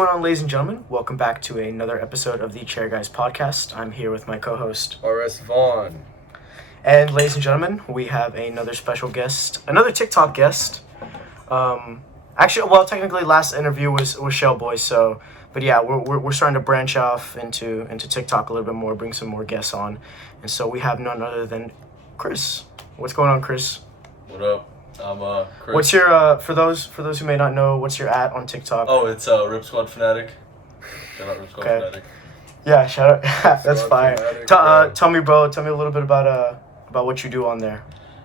going on, ladies and gentlemen? Welcome back to another episode of the Chair Guys podcast. I'm here with my co-host, R.S. Vaughn. And ladies and gentlemen, we have another special guest, another TikTok guest. Technically, last interview was ShittyBoyz. So, but yeah, we're starting to branch off into TikTok a little bit more, bring some more guests on, and so we have none other than Chris. What's going on, Chris? What up? I'm Chris. What's your for those who may not know, what's your @ on TikTok? Oh, it's RIPSQUADDFANATIC. Shout out RIPSQUADDFANATIC. Yeah, shout out. That's fire. Fanatic, Tell me a little bit about what you do on there,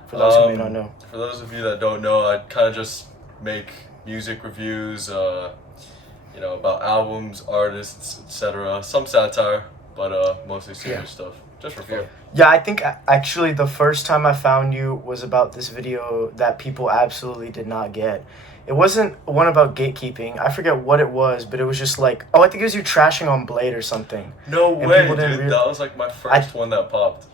for those who may not know. For those of you that don't know, I kind of just make music reviews, about albums, artists, etc. Some satire, but mostly serious stuff, just for fun. Yeah, I think actually the first time I found you was about this video that people absolutely did not get. It wasn't one about gatekeeping. I forget what it was, but it was just like, I think it was you trashing on Bladee or something. No And way, people didn't dude. That was like my first one that popped.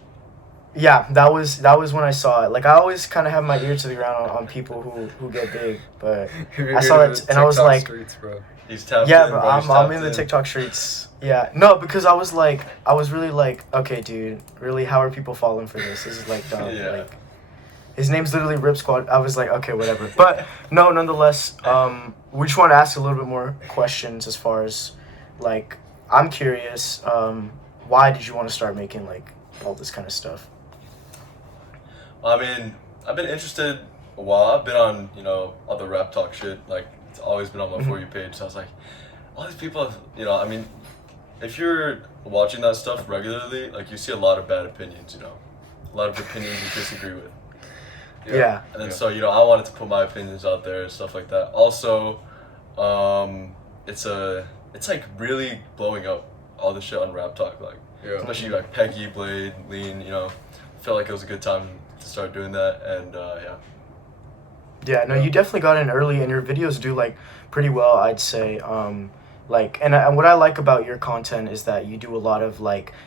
Yeah, that was when I saw it. Like, I always kind of have my ear to the ground on people who get big, but I saw that and I was like, streets, bro. He's tapped yeah, in, bro, bro. He's I'm tapped in the in. TikTok streets. Yeah, no, because I was really like, okay, dude, really, how are people falling for this? This is like dumb. Yeah. Like, his name's literally Rip Squad. I was like, okay, whatever. But no, nonetheless, we just want to ask a little bit more questions as far as, like, I'm curious, why did you want to start making like all this kind of stuff? I mean, I've been interested a while. I've been on, other rap talk shit. Like, it's always been on my For You page. So I was like, all these people have, if you're watching that stuff regularly, like, you see a lot of bad opinions, a lot of opinions you disagree with. Yeah. And then, so, I wanted to put my opinions out there and stuff like that. Also, it's like really blowing up, all this shit on rap talk. Like, especially like Peggy, Bladee, Lean, felt like it was a good time to start doing that. And, Yeah, no, you definitely got in early, and your videos do like pretty well, I'd say. And what I like about your content is that you do a lot of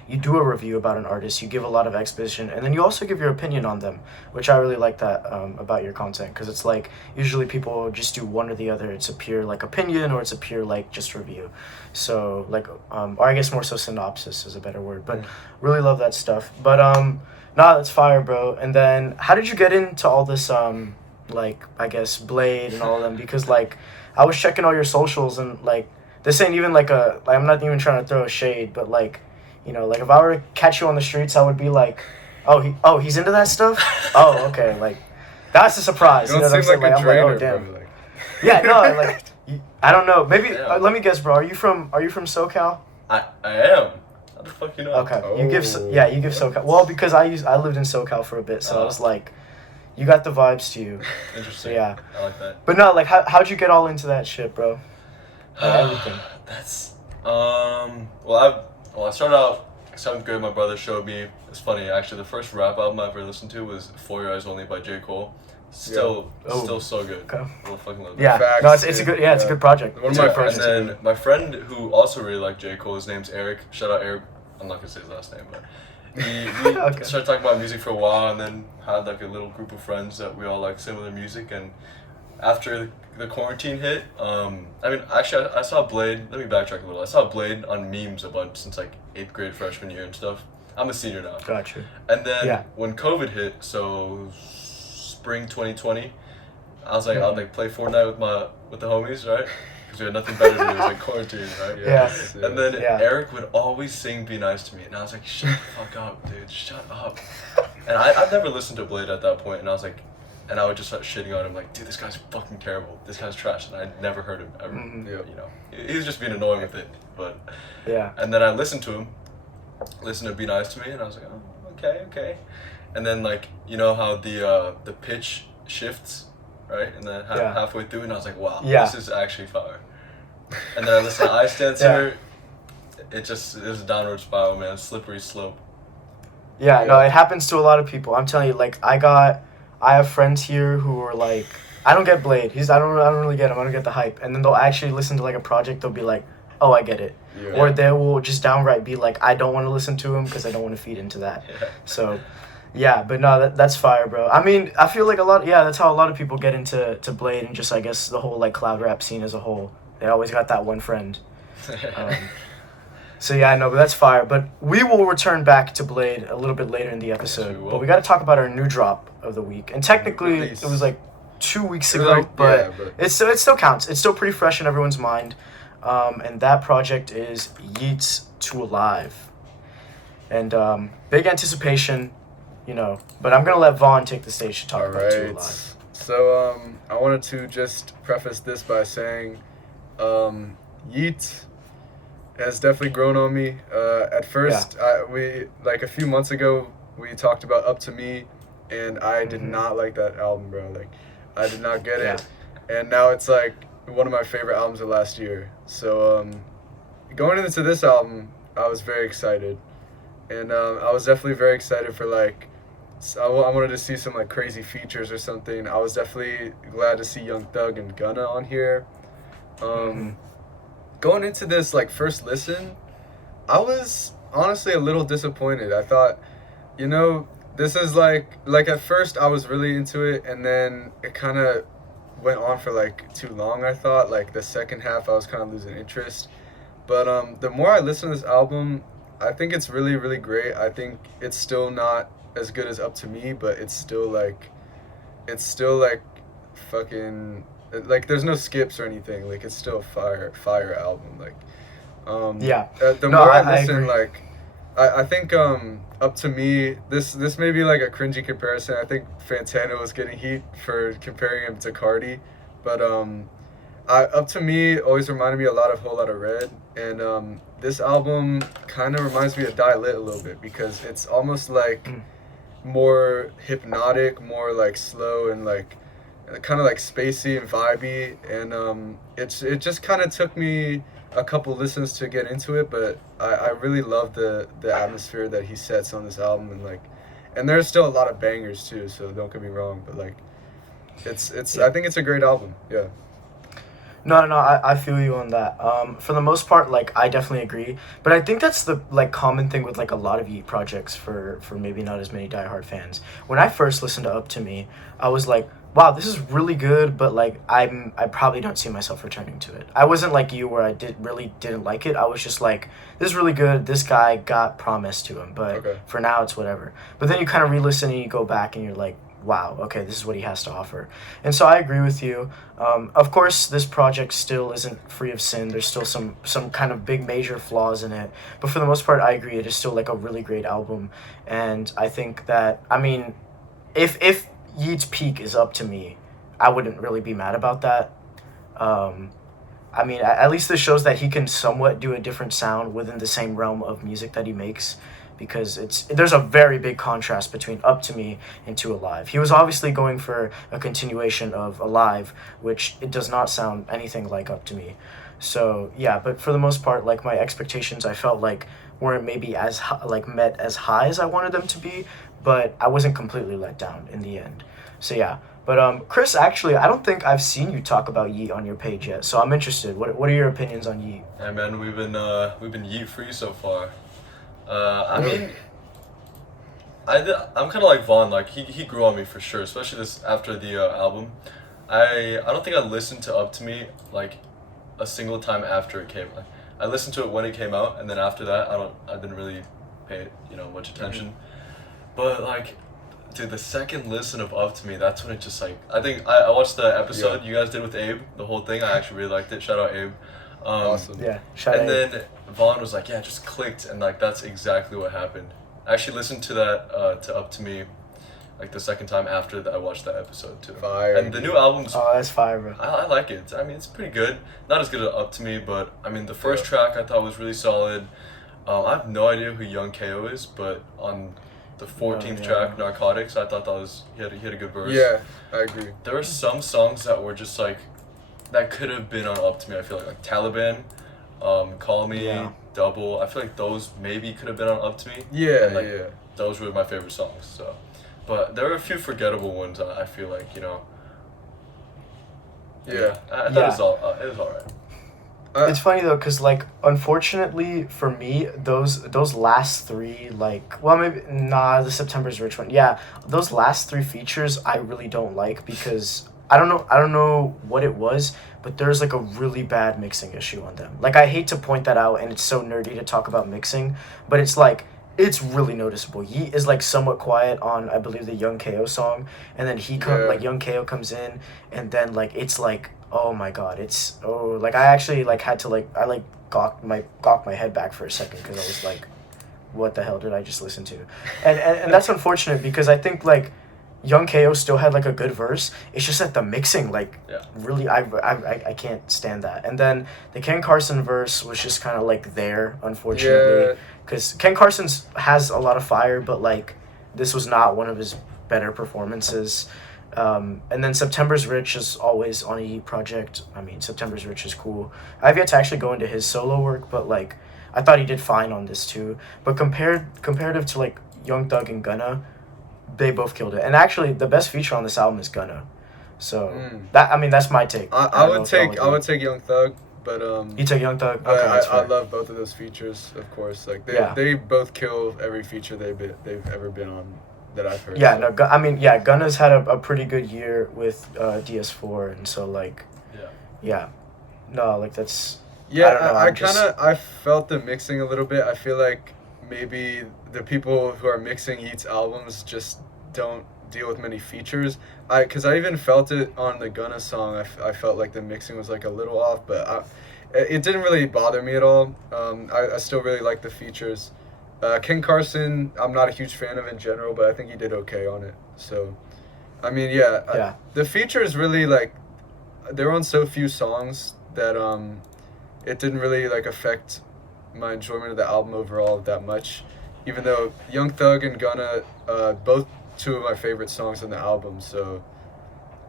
you do a review about an artist, you give a lot of exposition, and then you also give your opinion on them, which I really like that about your content, because it's like usually people just do one or the other. It's a pure opinion, or it's a pure just review. So or I guess more so synopsis is a better word, but really love that stuff. But nah, that's fire, bro. And then how did you get into all this I guess Bladee and all of them? Because I was checking all your socials, and this ain't even I'm not even trying to throw a shade, but if I were to catch you on the streets, I would be like, he's into that stuff? Oh, okay, that's a surprise. You don't know what seem I'm like saying? a I'm trainer, damn. bro. Yeah, no, I don't know. Maybe Yeah. let me guess, bro. Are you from SoCal? I am. How the fuck you know? Okay, you give SoCal. Well, because I lived in SoCal for a bit, so I was like, you got the vibes to you. Interesting. Yeah. I like that. But no, how'd you get all into that shit, bro? Everything. That's I started out 7th grade. My brother showed me. It's funny, actually. The first rap album I ever listened to was "For Your Eyes Only" by J. Cole. Still so good. Okay. I fucking love that. Yeah, Facts, no, it's a dude. good it's a good project. One of It's my a good friends- project. And then my friend who also really liked J. Cole, his name's Eric. Shout out Eric. I'm not gonna say his last name, but we Okay. started talking about music for a while, and then had a little group of friends that we all like similar music. And after the quarantine hit, I saw Bladee. Let me backtrack a little. I saw Bladee on memes a bunch since 8th grade freshman year and stuff. I'm a senior now. Got you. And then Yeah. when COVID hit, so spring 2020, I was like, I'd play Fortnite with the homies, right? Because we had nothing better to do. It was quarantine, right? Yeah. And then Yeah. Eric would always sing "Be Nice to Me," and I was like, "Shut the fuck up, dude! Shut up!" And I've never listened to Bladee at that point, and I was like, and I would just start shitting on him, like, "Dude, this guy's fucking terrible. This guy's trash," and I'd never heard him ever. He was just being annoying with it, but Yeah. and then I listened to "Be Nice to Me," and I was like, "Oh, okay." And then how the pitch shifts, right? And then halfway through, and I was like, "Wow, this is actually fire." And then I listened to Ice Dancer. It was a downward spiral, man. Slippery slope. Yeah, no, it happens to a lot of people. I'm telling you, I have friends here who are I don't get Bladee. I don't really get him. I don't get the hype. And then they'll actually listen to a project. They'll be like, oh, I get it. Yeah. Or they will just downright be like, I don't want to listen to him because I don't want to feed into that. Yeah. So, yeah, but no, that's fire, bro. I mean, I feel like that's how a lot of people get into Bladee and just, I guess, the whole cloud rap scene as a whole. They always got that one friend. So yeah, I know, but that's fire. But we will return back to Bladee a little bit later in the episode. But we got to talk about our new drop of the week. And technically, it was like 2 weeks ago, but it still counts. It's still pretty fresh in everyone's mind. And that project is Yeat's "To Alive." And big anticipation, you know. But I'm gonna let Vaughn take the stage to talk about "To Alive." So I wanted to just preface this by saying, Yeat has definitely grown on me. At first, we a few months ago we talked about "Up to Me," and I did not like that album, bro. Like, I did not get it, and now it's like one of my favorite albums of last year. So going into this album, I was very excited, and I was definitely very excited for like. I wanted to see some like crazy features or something. I was definitely glad to see Young Thug and Gunna on here. Going into this like first listen, I was honestly a little disappointed. I thought, you know, this is like at first I was really into it, and then it kind of went on for like too long. I thought like the second half I was kind of losing interest. But the more I listen to this album, I think it's really, really great. I think it's still not as good as "Up to Me," but it's still like fucking like there's no skips or anything. Like, it's still a fire album. Like, the more I listen, like, I think "Up to Me," this may be like a cringy comparison. I think Fantana was getting heat for comparing him to Cardi, but "Up to Me" always reminded me a lot of Whole Lotta Red, and this album kind of reminds me of Die Lit a little bit, because it's almost like more hypnotic, more like slow, and like kind of like spacey and vibey, and it just kind of took me a couple listens to get into it, but I really love the atmosphere that he sets on this album, and there's still a lot of bangers too, so don't get me wrong, but like it's I think it's a great album. Yeah. No, I feel you on that. For the most part, like, I definitely agree. But I think that's the, like, common thing with, like, a lot of Yeat projects for maybe not as many diehard fans. When I first listened to "Up to Me," I was like, wow, this is really good, but, like, I probably don't see myself returning to it. I wasn't like you, where I really didn't like it. I was just like, this is really good. This guy got promise to him, but for now, it's whatever. But then you kind of re-listen and you go back and you're like, wow, okay, this is what he has to offer. And so I agree with you. Of course, this project still isn't free of sin. There's still some kind of big major flaws in it. But for the most part, I agree. It is still like a really great album. And I think that, I mean, if Yeat's peak is "Up to Me," I wouldn't really be mad about that. I mean, at least this shows that he can somewhat do a different sound within the same realm of music that he makes, because there's a very big contrast between "Up to Me" and "To Alive." He was obviously going for a continuation of "Alive," which it does not sound anything like "Up to Me." So yeah, but for the most part, like, my expectations, I felt like weren't maybe as met as high as I wanted them to be, but I wasn't completely let down in the end. So yeah. But Chris, actually, I don't think I've seen you talk about Yeat on your page yet, so I'm interested. What are your opinions on Yeat? Hey man, we've been Yeat free so far. I mean, I'm kind of like Vaughn. Like, he grew on me for sure, especially this after the album. I don't think I listened to "Up to Me" like a single time after it came. Like, I listened to it when it came out, and then after that, I didn't really pay much attention. But like, dude, the second listen of "Up to Me," that's when it just like, I think I watched the episode you guys did with Abe, the whole thing. I actually really liked it. Shout out Abe. Awesome. Yeah. Shout out. And then Vaughn was like, yeah, it just clicked, and like that's exactly what happened. I actually listened to that to "Up to Me," like the second time after that I watched that episode too. Fire. And the new album's that's fire, bro. I like it. I mean, it's pretty good. Not as good as "Up to Me," but I mean, the first track I thought was really solid. I have no idea who Young KO is, but on the 14th track, "Narcotics," I thought he had a good verse. Yeah, I agree. There were some songs that were just like, that could have been on "Up to Me." I feel like Taliban, "Call Me," "Double." I feel like those maybe could have been on "Up to Me." Yeah, and, like, those were my favorite songs. So, but there were a few forgettable ones. I feel like Yeah. I thought it was alright. It's funny though, cause like, unfortunately for me, those last three, like, well, maybe the September's Rich one, yeah, those last three features I really don't like, because I don't know what it was, but there's like a really bad mixing issue on them. Like, I hate to point that out, and it's so nerdy to talk about mixing, but it's like, it's really noticeable. Yeat is like somewhat quiet on, I believe, the Young KO song, and then like Young KO comes in, and then like it's like, oh my god, it's, oh, like I actually like had to like, I like gawked my head back for a second because I was like, what the hell did I just listen to? And that's unfortunate because I think like Young KO still had like a good verse. It's just that the mixing, like, really, I can't stand that. And then the Ken Carson verse was just kind of like there, unfortunately, because Ken Carson has a lot of fire, but like this was not one of his better performances. And then September's Rich is always on a Yeat project. I mean, September's Rich is cool. I've yet to actually go into his solo work, but like I thought he did fine on this too. But comparative to like Young Thug and Gunna, they both killed it. And actually, the best feature on this album is Gunna. So that, I mean, that's my take. I would take Young Thug, but you take Young Thug. But okay, I love both of those features, of course. Like they both kill every feature they've ever been on that I've heard. Yeah, so. No, I mean, yeah, Gunna's had a pretty good year with DS4, and so like, no, like that's. Yeah, I felt the mixing a little bit. I feel like maybe the people who are mixing Yeat's albums just don't deal with many features. Because I even felt it on the Gunna song. I felt like the mixing was like a little off, but it didn't really bother me at all. I still really like the features. Ken Carson, I'm not a huge fan of in general, but I think he did okay on it. So, I mean, the features really, like, they're on so few songs that it didn't really like affect my enjoyment of the album overall that much, even though Young Thug and Gunna, both two of my favorite songs on the album. So,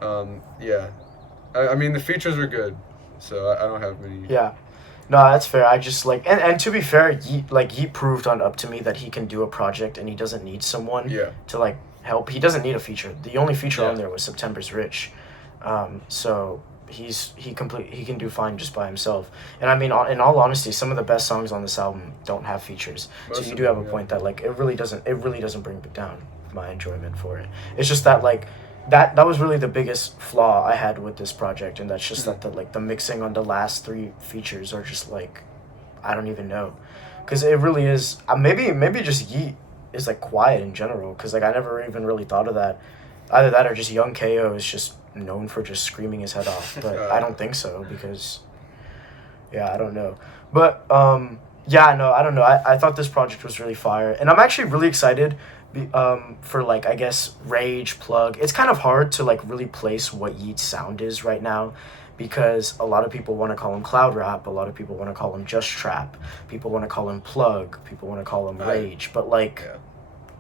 I mean the features were good, so I don't have many. Yeah, no, that's fair. I just like, and to be fair, Yeat proved on Up to Me that he can do a project and he doesn't need someone to like help. He doesn't need a feature. The only feature on there was September's Rich, so. He can do fine just by himself. And I mean, in all honesty, some of the best songs on this album don't have features. So you do have a point that like it really doesn't bring down my enjoyment for it. It's just that like that was really the biggest flaw I had with this project, and that's just that the mixing on the last 3 features are just like, I don't even know, because it really is maybe just Yeat is like quiet in general, because like I never even really thought of that. Either that or just Young KO is just known for just screaming his head off, but I don't think so, because I don't know, but no, I don't know. I thought this project was really fire, and I'm actually really excited for like, I guess, Rage, Plug. It's kind of hard to like really place what Yeat's sound is right now, because a lot of people want to call him cloud rap, a lot of people want to call him just trap, people want to call him Plug, people want to call him Rage, but like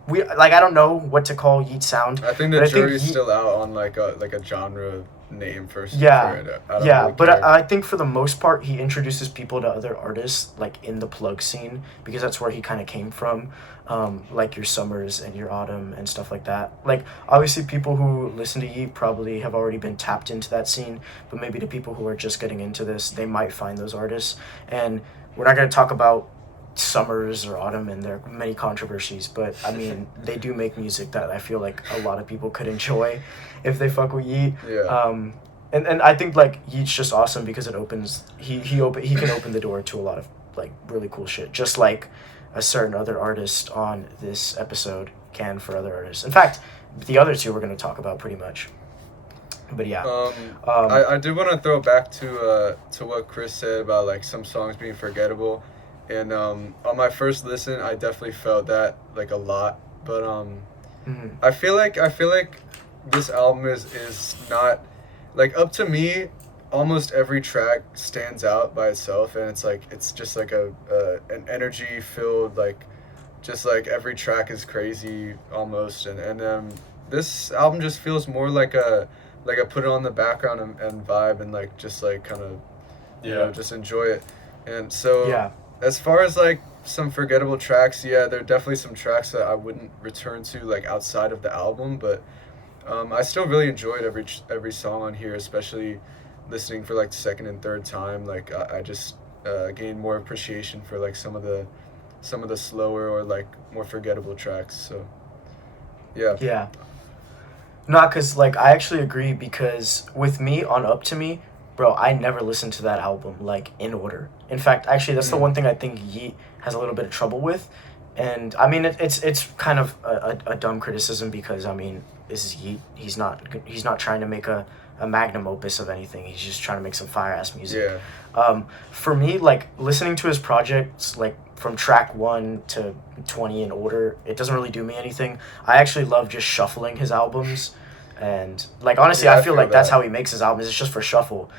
I don't know what to call Yeat's sound. I think the jury's still out on like a genre name first. I think for the most part he introduces people to other artists like in the Plug scene, because that's where he kind of came from, like your Summers and your Autumn and stuff like that. Like obviously people who listen to Yeat probably have already been tapped into that scene, but maybe the people who are just getting into this, they might find those artists. And we're not going to talk about Summers or Autumn and there are many controversies, but I mean they do make music that I feel like a lot of people could enjoy if they fuck with Yeat. And I think like Yeat's just awesome because it opens he can open the door to a lot of like really cool shit, just like a certain other artist on this episode can for other artists. In fact, the other two we're going to talk about pretty much. But I do want to throw back to what Chris said about like some songs being forgettable. And on my first listen, I definitely felt that like a lot. But I feel like this album is not like, Up to Me. Almost every track stands out by itself, and it's just like an energy filled, like just like every track is crazy almost. And this album just feels more like a put it on the background and vibe and like just like kind of just enjoy it. And so as far as like some forgettable tracks, there are definitely some tracks that I wouldn't return to like outside of the album, but I still really enjoyed every song on here, especially listening for like the second and third time. Like I just gained more appreciation for like some of the slower or like more forgettable tracks. So Not because, like, I actually agree because with me on Up to Me, bro, I never listened to that album, like, in order. In fact, actually, that's the one thing I think Yeat has a little bit of trouble with. And, I mean, it's kind of a dumb criticism because, I mean, this is Yeat. He's not trying to make a magnum opus of anything. He's just trying to make some fire-ass music. Yeah. For me, like, listening to his projects, like, from track 1 to 20 in order, it doesn't really do me anything. I actually love just shuffling his albums, and like honestly, I feel like that's how he makes his albums. It's just for shuffle,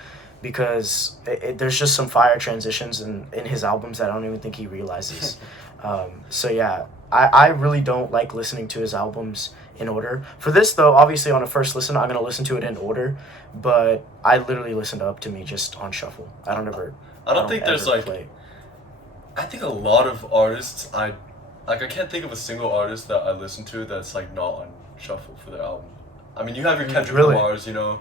because there's just some fire transitions in his albums that I don't even think he realizes. So yeah, I really don't like listening to his albums in order. For this though, obviously on a first listen, I'm gonna listen to it in order, but I literally listen to Up to Me just on shuffle. I don't think there's like play. I think a lot of artists, I can't think of a single artist that I listen to that's like not on shuffle for their album. I mean, you have your Kendrick Lamars, you know,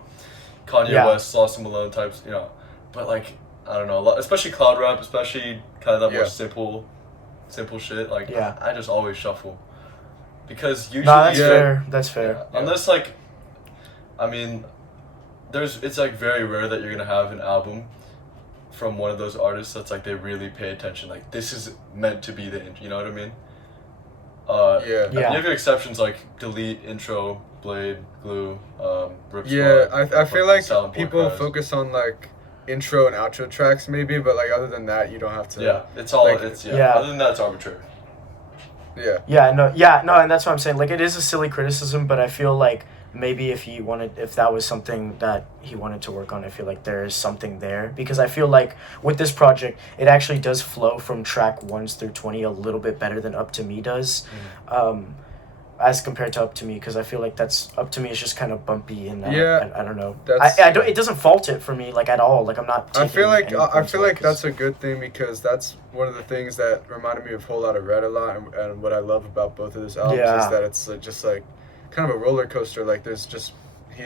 Kanye West, Lost and Malone types, you know, but like I don't know, especially cloud rap, especially kind of that more simple shit. Like I just always shuffle because usually that's fair. Yeah. Unless like, I mean, it's like very rare that you're gonna have an album from one of those artists that's like they really pay attention, like this is meant to be you know what I mean? You have your exceptions like Delete, Intro, Blade, Glue, Rip Squad. I feel like people focus on like intro and outro tracks maybe, but like other than that you don't have to. Yeah, it's all like, other than that it's arbitrary. No, and that's what I'm saying. Like, it is a silly criticism, but I feel like maybe if that was something that he wanted to work on, I feel like there is something there, because I feel like with this project, it actually does flow from track 1 through 20 a little bit better than Up to Me does, as compared to Up to Me, because I feel like Up to Me is just kind of bumpy and I don't know. It doesn't fault it for me like at all. Like I'm not. I feel like that's a good thing, because that's one of the things that reminded me of Whole Lotta Red a lot, and what I love about both of his albums is that it's just like kind of a roller coaster. Like he's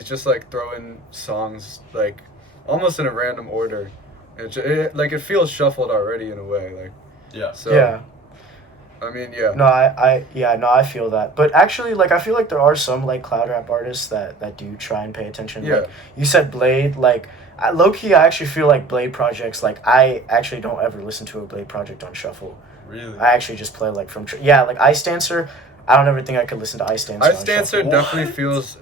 just like throwing songs like almost in a random order. It feels shuffled already in a way. I mean, No, I feel that. But actually, like, I feel like there are some, like, cloud rap artists that do try and pay attention. Yeah. Like, you said Blade. Like, low-key, I actually feel like Blade projects, like, I actually don't ever listen to a Blade project on shuffle. Really? I actually just play, like, from... like, Ice Dancer, I don't ever think I could listen to Ice Dancer Ice Dancer definitely feels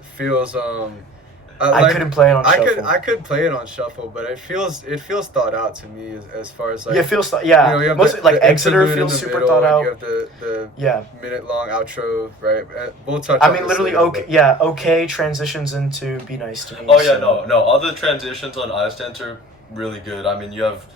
I couldn't play it on shuffle. I could play it on shuffle, but it feels thought out to me as far as like it feels you know, mostly like Exeter feels super thought out. You have the minute long outro, right? We'll touch. I mean, literally, okay transitions into Be Nice to Me. Oh yeah, no, all the transitions on Ice Dancer really good. I mean, you have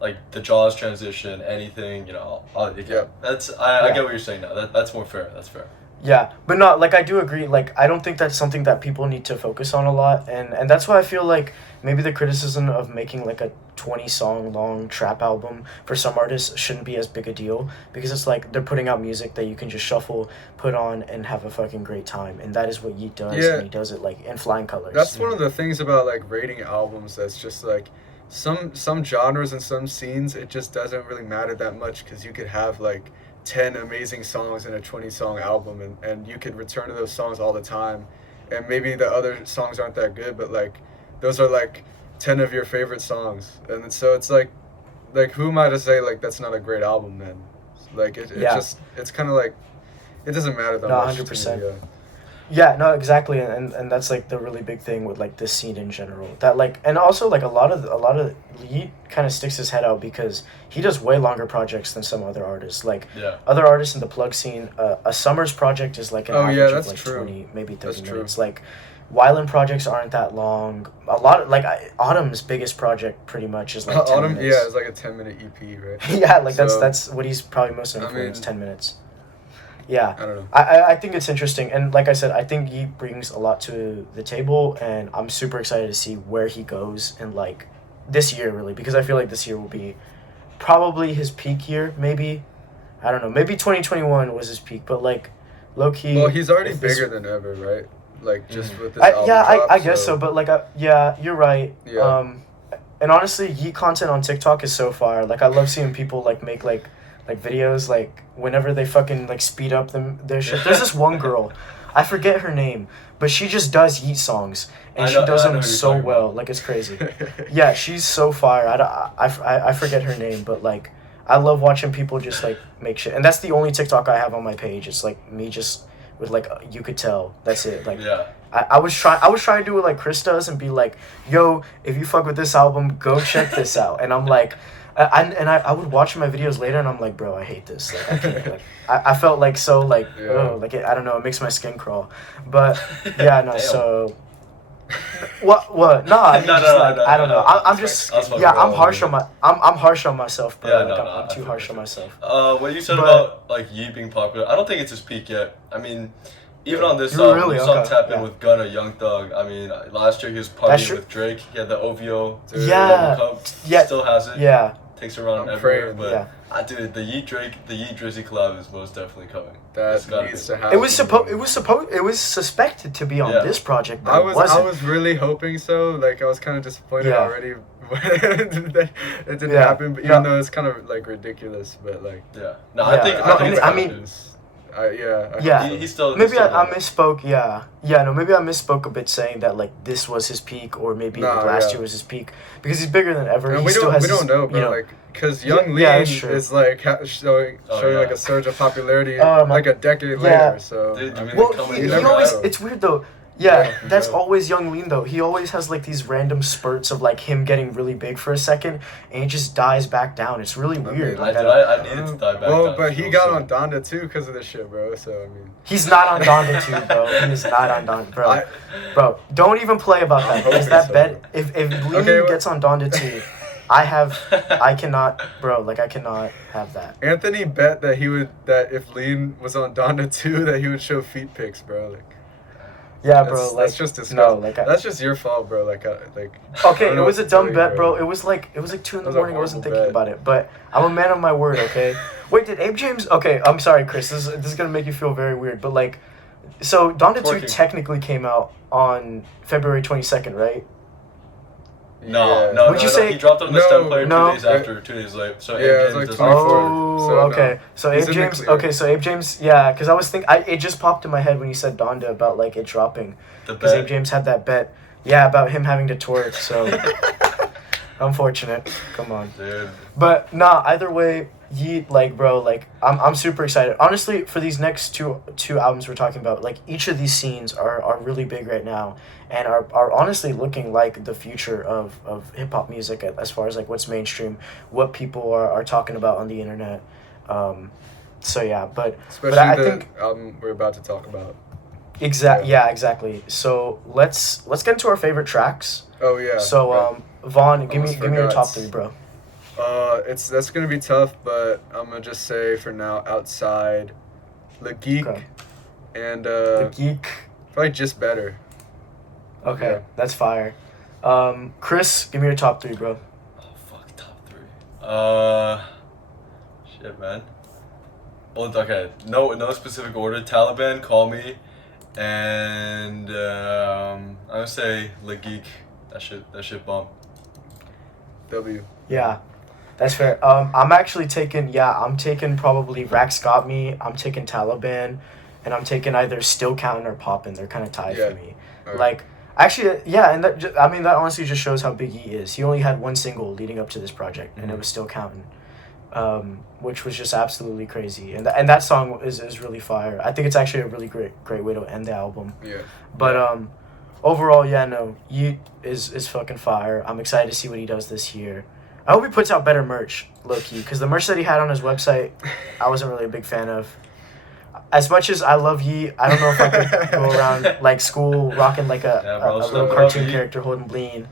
like the Jaws transition, anything, you know. I get what you're saying now. That's more fair. That's fair. Yeah, but no, like, I do agree, like, I don't think that's something that people need to focus on a lot, and that's why I feel like maybe the criticism of making, like, a 20-song long trap album for some artists shouldn't be as big a deal, because it's like they're putting out music that you can just shuffle, put on, and have a fucking great time, and that is what Yeat does, and he does it, like, in flying colors. That's one of the things about, like, rating albums that's just, like, some genres and some scenes, it just doesn't really matter that much, because you could have, like, 10 amazing songs in a 20-song album, and you could return to those songs all the time, and maybe the other songs aren't that good, but like those are like 10 of your favorite songs, and so it's like who am I to say like that's not a great album then? Like it's kind of like it doesn't matter that much. 100%. Yeah, no, exactly, and that's like the really big thing with like this scene in general. That like, and also like a lot of Yeat kind of sticks his head out because he does way longer projects than some other artists. Like other artists in the plug scene, a Summer's project is like an average of like 20, maybe 30 minutes. Like Wyland projects aren't that long. A lot of like Autumn's biggest project pretty much is like 10 minutes. Yeah, it's like a 10-minute EP, right? Yeah, like that's what he's probably most known for. It's 10 minutes. Yeah, I don't know. I think it's interesting, and like I said, I think he brings a lot to the table, and I'm super excited to see where he goes in like this year, really, because I feel like this year will be probably his peak year. Maybe, I don't know. Maybe 2021 was his peak, but like low key. Well, he's already bigger than ever, right? Like just with this album drop, I guess so, but like you're right. Yeah. And honestly, Yeat content on TikTok is so fire. Like I love seeing people like make like videos like whenever they fucking like speed up their shit. There's this one girl, I forget her name, but she just does Yeat songs, and she does them so well. Like, it's crazy. Yeah, she's so fire. I forget her name, but like, I love watching people just like make shit, and that's the only TikTok I have on my page. It's like me just with like You Could Tell. That's it. Like, yeah. I was trying to do what like Chris does and be like, yo, if you fuck with this album, go check this out. And I'm like, I would watch my videos later and I'm like, bro, I hate this. Like, I can't. Like, I felt like so like, oh, like I don't know, it makes my skin crawl. But yeah, no. So what? No, I mean, I don't know. I'm just I'm harsh on I'm harsh on myself, bro. Yeah, like, no, I'm too harsh on myself. What you said about like Yeat being popular, I don't think it's his peak yet. I mean, even on this song, we saw him tap in with Gunna, Young Thug. I mean, last year he was partying with Drake. He had the OVO cup. Still has it. Yeah. Takes around everywhere. But dude, the Yeat Drizzy collab is most definitely coming. That needs to happen. It was suspected to be on this project. But I was really hoping so. Like, I was kind of disappointed already when it didn't happen. But even though it's kind of like ridiculous, but like I think he still maybe I misspoke. Maybe I misspoke a bit saying that like this was his peak, or maybe last year was his peak, because he's bigger than ever. And we don't know, bro. Like, because Young Lean is like showing like a surge of popularity like a decade later. So dude, I mean, he always, it's weird though. Yeah, that's always Young Lean though. He always has like these random spurts of like him getting really big for a second, and he just dies back down. It's really weird. I needed to die back down. Well, but he got on Donda too because of this shit, bro. So I mean, he's not on Donda too, bro. He's not on Donda, bro. Bro, don't even play about that. Because that bet, if Lean gets on Donda too, I cannot have that. Anthony bet that if Lean was on Donda 2, that he would show feet pics, bro. Like, yeah, bro. That's just disgusting. No, like that's just your fault, bro. Like. Okay, it was a dumb bet, bro. It was like 2 in the morning. I wasn't thinking about it, but I'm a man of my word. Okay. Wait, did Abe James? Okay, I'm sorry, Chris. This is gonna make you feel very weird, but like, so Donda 2 technically came out on February 22nd, right? No. Would you say he dropped on the stem player 2 days after, 2 days late? So Abe James okay. So Abe James. Okay, so Abe James. Yeah, because I was it just popped in my head when you said Donda about like it dropping. Because Abe James had that bet. Yeah, about him having to twerk. So unfortunate. Come on, dude. But nah. Either way, Yeat, like, bro, like I'm super excited. Honestly, for these next two albums we're talking about, like each of these scenes are really big right now, and are honestly looking like the future of hip hop music as far as like what's mainstream, what people are talking about on the internet. So yeah, but I think album we're about to talk about. Exactly. So let's get into our favorite tracks. Oh yeah. So Vaughn, give me your top 3, bro. That's gonna be tough, but I'm gonna just say for now, Outside, The Geek, and The Geek. Probably Just Better. Okay, that's fire. Chris, give me your top 3, bro. Oh fuck, top 3. Shit, man. Well, okay, no specific order. Taliban, Call Me, and I'm gonna say The Geek. That shit bump. W. Yeah. That's fair. I'm taking probably Rax Got Me, I'm taking Taliban, and I'm taking either Still Countin' or Poppin'. They're kind of tied for me. Right. Like, actually, and that honestly just shows how big he is. He only had one single leading up to this project, and it was Still Countin', which was just absolutely crazy. And that song is really fire. I think it's actually a really great way to end the album. Yeah. But overall, Yeat is fucking fire. I'm excited to see what he does this year. I hope he puts out better merch, low-key, because the merch that he had on his website, I wasn't really a big fan of. As much as I love Yeat, I don't know if I could go around, like, school rocking, like, a little cartoon character holding Bladee.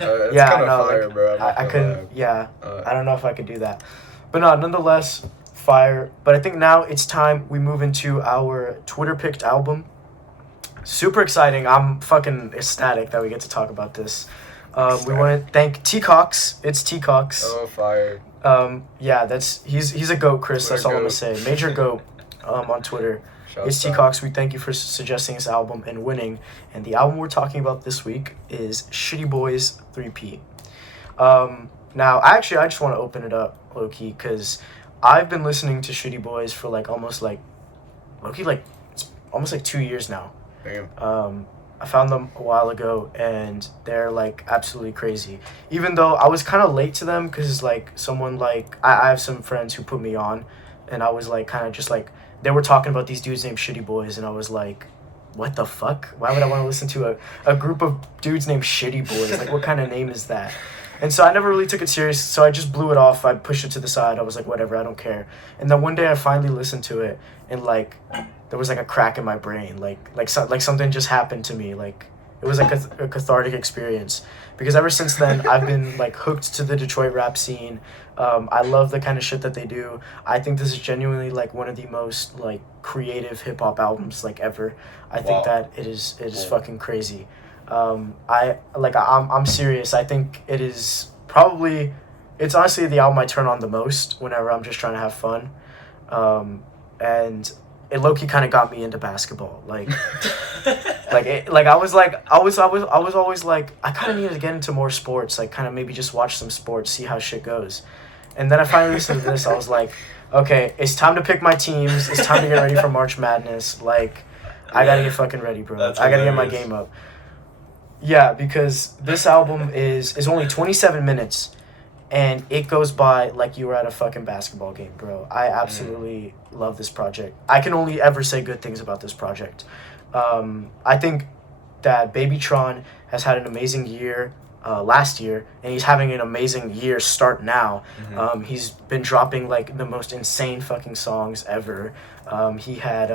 Fire, bro. I couldn't, I don't know if I could do that. But no, nonetheless, fire. But I think now it's time we move into our Twitter-picked album. Super exciting. I'm fucking ecstatic that we get to talk about this. We want to thank T Cox. It's T Cox. Oh, fire. He's a goat, Chris. That's all I'm gonna say. Major goat. On Twitter. It's T Cox. We thank you for suggesting this album and winning. And the album we're talking about this week is ShittyBoyz 3P. Now, actually, I just want to open it up low key because I've been listening to ShittyBoyz for like almost like low key like almost like 2 years now. Damn. I found them a while ago, and they're like absolutely crazy. Even though I was kind of late to them, because like someone like I have some friends who put me on, and I was like kind of just like they were talking about these dudes named ShittyBoyz, and I was like, what the fuck? Why would I want to listen to a group of dudes named ShittyBoyz? Like, what kind of name is that? And so I never really took it serious, so I just blew it off. I pushed it to the side. I was like, whatever, I don't care. And then one day I finally listened to it, and like there was like a crack in my brain, like something just happened to me. Like it was like a cathartic experience, because ever since then I've been like hooked to the Detroit rap scene. I love the kind of shit that they do. I think this is genuinely like one of the most like creative hip hop albums like ever. I think that it is fucking crazy. I'm serious. I think it is probably, it's honestly the album I turn on the most whenever I'm just trying to have fun. And it low-key kind of got me into basketball. Like, I was always like, I kind of needed to get into more sports, like kind of maybe just watch some sports, see how shit goes. And then I finally listened to this. I was like, okay, it's time to pick my teams. It's time to get ready for March Madness. Like, I gotta get fucking ready, bro. I gotta get my game up. Yeah, because this album is only 27 minutes, and it goes by like you were at a fucking basketball game, bro. I absolutely love this project. I can only ever say good things about this project. I think that Babytron has had an amazing year last year, and he's having an amazing year start now. He's been dropping like the most insane fucking songs ever. He had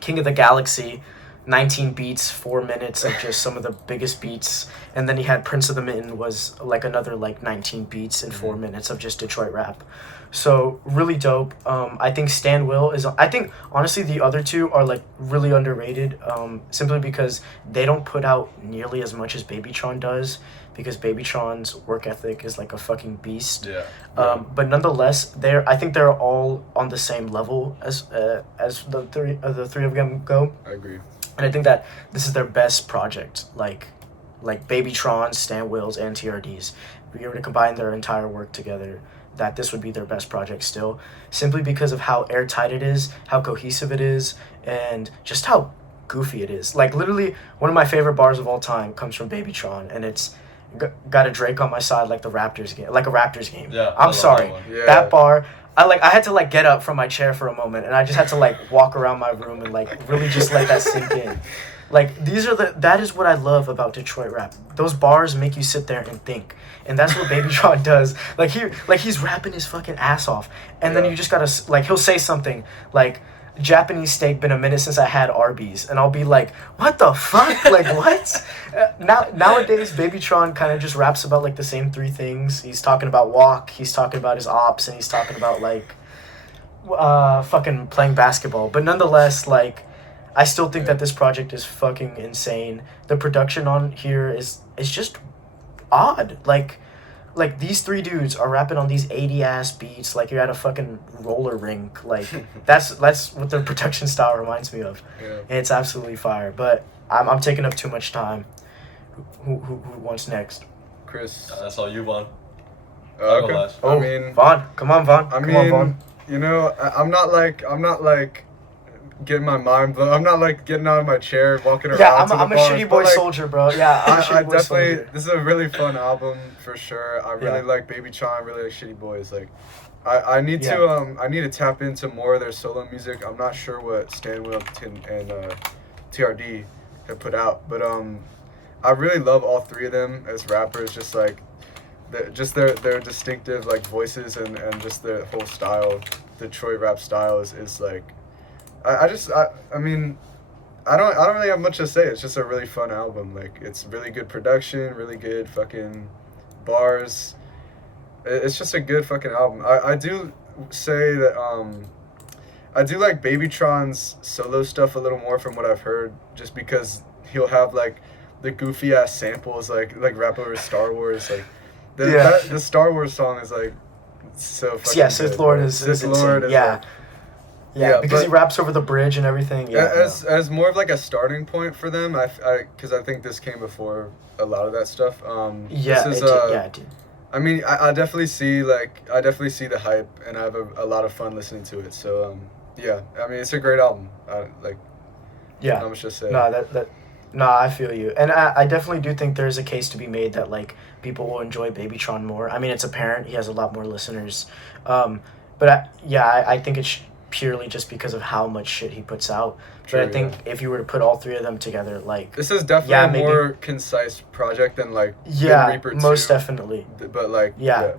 King of the Galaxy, 19 beats, 4 minutes of just some of the biggest beats, and then he had Prince of the Mitten was like another like 19 beats and 4 minutes of just Detroit rap. So really dope. I think Stan Will is, I think honestly the other two are like really underrated, simply because they don't put out nearly as much as Babytron does, because Babytron's work ethic is like a fucking beast. But nonetheless, I think they're all on the same level as the three of them go. I agree. And I think that this is their best project, like Babytron, Stan Wills, and TRD's. If we were to combine their entire work together, that this would be their best project still, simply because of how airtight it is, how cohesive it is, and just how goofy it is. Like, literally, one of my favorite bars of all time comes from Babytron, and it's got a Drake on my side like a Raptors game. Yeah, I'm sorry. That bar, I had to like get up from my chair for a moment, and I just had to like walk around my room and like really just let that sink in. Like, that is what I love about Detroit rap. Those bars make you sit there and think. And that's what Babytron does. He's rapping his fucking ass off. And then you just gotta, like, he'll say something like, Japanese steak, been a minute since I had Arby's. And I'll be like, what the fuck? Like, what? Nowadays, Babytron kind of just raps about, like, the same three things. He's talking about walk, he's talking about his ops, and he's talking about, like, fucking playing basketball. But nonetheless, like, I still think that this project is fucking insane. The production on here is just odd. Like these three dudes are rapping on these 80-ass beats like you're at a fucking roller rink. Like, that's what their production style reminds me of. And it's absolutely fire. But I'm taking up too much time. Who wants next? Chris. That's all you, Vaughn. Okay. I mean, Vaughn. Come on, Vaughn. Vaughn. You know, I'm not like getting my mind blown. I'm not like getting out of my chair, walking around. Yeah, I'm a shitty boy soldier, bro. Yeah, I definitely. This is a really fun album for sure. I really like Babytron. I really like ShittyBoyz. Like, I need to tap into more of their solo music. I'm not sure what Stan Will and TRD have put out, but I really love all three of them as rappers. Just like, their distinctive like voices and just their whole style, Detroit rap style is like. I mean, I don't really have much to say. It's just a really fun album. Like, it's really good production, really good fucking bars. It's just a good fucking album. I do say that I do like Babytron's solo stuff a little more from what I've heard, just because he'll have like the goofy ass samples like rap over Star Wars. Like the Star Wars song is like so fucking good. Sith Lord is insane. Yeah, because he raps over the bridge and everything. As more of like a starting point for them, because I think this came before a lot of that stuff. It did. I mean, I definitely see the hype, and I have a lot of fun listening to it. So Yeah, I mean, it's a great album. Yeah. Not much to say. No, I feel you. And I definitely do think there's a case to be made that, like, people will enjoy Babytron more. I mean, it's apparent he has a lot more listeners. But I think it's purely just because of how much shit he puts out. True, but I think if you were to put all three of them together, like... This is definitely a more concise project than, like, yeah, Ben Reaper 2. Most definitely. But, like, yeah.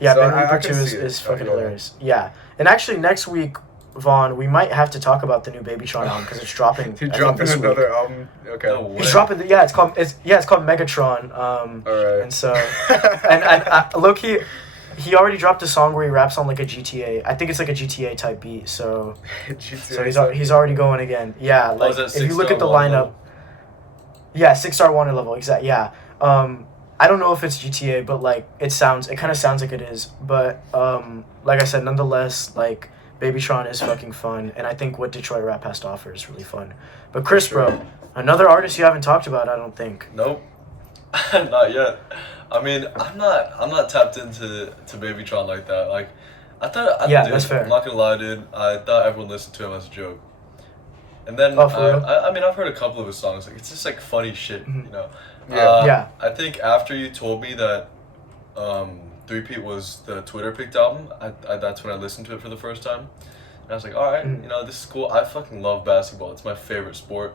So Ben Reaper 2 is fucking hilarious. Yeah. And actually, next week... Vaughn, we might have to talk about the new Babytron album because it's dropping. He's dropping another album. Okay. No way. He's dropping. It's called Megatron. All right. And so, and low key, he already dropped a song where he raps on like a GTA. I think it's like a GTA type beat. So, he's already going again. Yeah. Like if you look at the lineup. Yeah, 6-star wanted level. Exactly. Yeah. I don't know if it's GTA, but like it kind of sounds like it is. But like I said, nonetheless, like. Babytron is fucking fun, and I think what Detroit rap has to offer is really fun. But Chris, bro, another artist you haven't talked about, I don't think. Nope, not yet. I mean, I'm not tapped into Babytron like that. Like, that's fair. I'm not gonna lie, dude. I thought everyone listened to him as a joke. And then I mean, I've heard a couple of his songs. Like, it's just like funny shit, you know. Yeah. I think after you told me that, Three-Peat was the Twitter picked album. That's when I listened to it for the first time. And I was like, all right, you know, this is cool. I fucking love basketball. It's my favorite sport.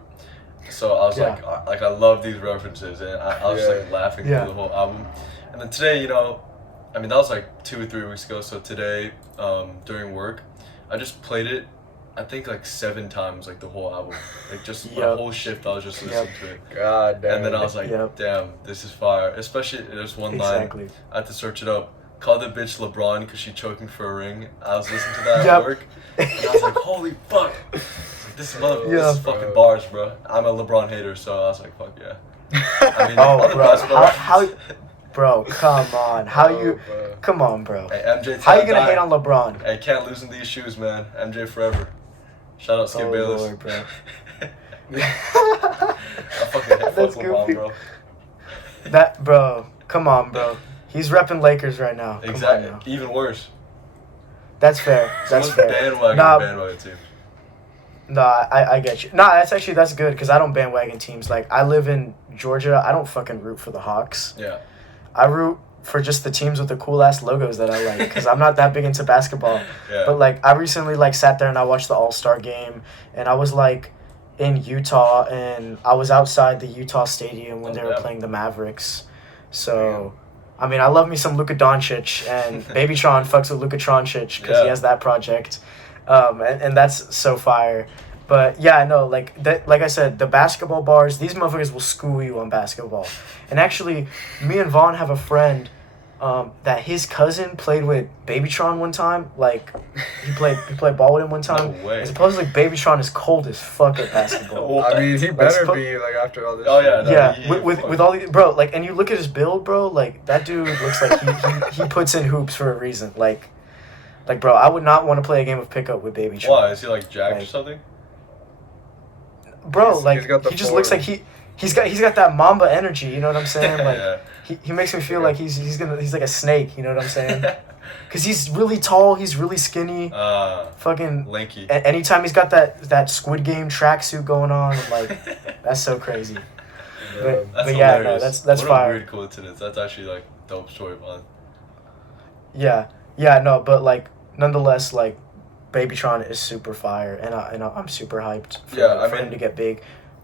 So I was like I love these references, and I was just like laughing through the whole album. And then today, you know, I mean, that was like 2 or 3 weeks ago. So today, during work, I just played it. I think like 7 times, like the whole album, like just my whole shift. I was just listening to it. God damn. And then I was like, damn, this is fire. Especially there's one line. I had to search it up. Call the bitch LeBron because she choked me for a ring. I was listening to that at work, and I was like, holy fuck. Like, this is fucking bars, bro. I'm a LeBron hater, so I was like, fuck yeah. I mean, bro, how bro, come on. Come on, bro. Hey, MJ, how you gonna hate on LeBron? Hey, can't lose in these shoes, man. MJ forever. Shout out Skip Bayless. Lord, bro. I fucking hate LeBron, bro. Bro, come on, bro. He's repping Lakers right now. Exactly. Now. Even worse. That's fair. That's fair. Bandwagon team. No, I get you. No, that's good because I don't bandwagon teams. Like, I live in Georgia. I don't fucking root for the Hawks. Yeah. I root for just the teams with the cool ass logos that I like because I'm not that big into basketball. Yeah. But like I recently like sat there and I watched the All-Star game and I was like in Utah and I was outside the Utah Stadium when they were playing the Mavericks. So I mean I love me some Luka Doncic and Babytron fucks with Luka Doncic because he has that project. And that's so fire. But yeah, no, like I said, the basketball bars, these motherfuckers will school you on basketball. And actually, me and Vaughn have a friend that his cousin played with Babytron one time. Like he played ball with him one time. No way. And supposedly Babytron is cold as fuck at basketball. I mean, he better be like after all this. Oh yeah, no, yeah. With all these, bro, like, and you look at his build, bro, like that dude looks like he puts in hoops for a reason. Like, bro, I would not want to play a game of pickup with Babytron. Why? Is he like jacked or something? Bro, like he just looks like he's got that Mamba energy. You know what I'm saying? Like he makes me feel like he's like a snake. You know what I'm saying? Because he's really tall, he's really skinny, fucking lanky. Anytime he's got that Squid Game tracksuit going on, I'm like that's so crazy. But yeah, no, that's what fire. A weird coincidence. That's actually like dope story, man. Yeah, no, but like nonetheless, like. Babytron is super fire, and I'm super hyped for him to get big.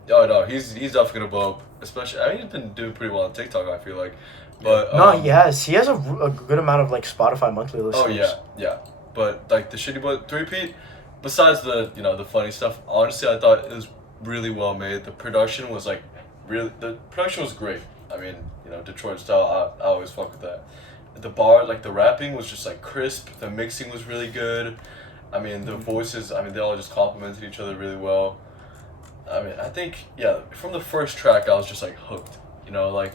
Oh no, he's definitely gonna blow up. Especially, I mean, he's been doing pretty well on TikTok. I feel like, but no, he has a good amount of like Spotify monthly listeners. Oh yeah. But like the ShittyBoyz 3-Peat, besides the the funny stuff, honestly, I thought it was really well made. The production was like the production was great. I mean, Detroit style. I always fuck with that. The bar, like the rapping was just like crisp. The mixing was really good. I mean, the voices, they all just complimented each other really well. I mean, I think, from the first track, I was just, like, hooked. Like,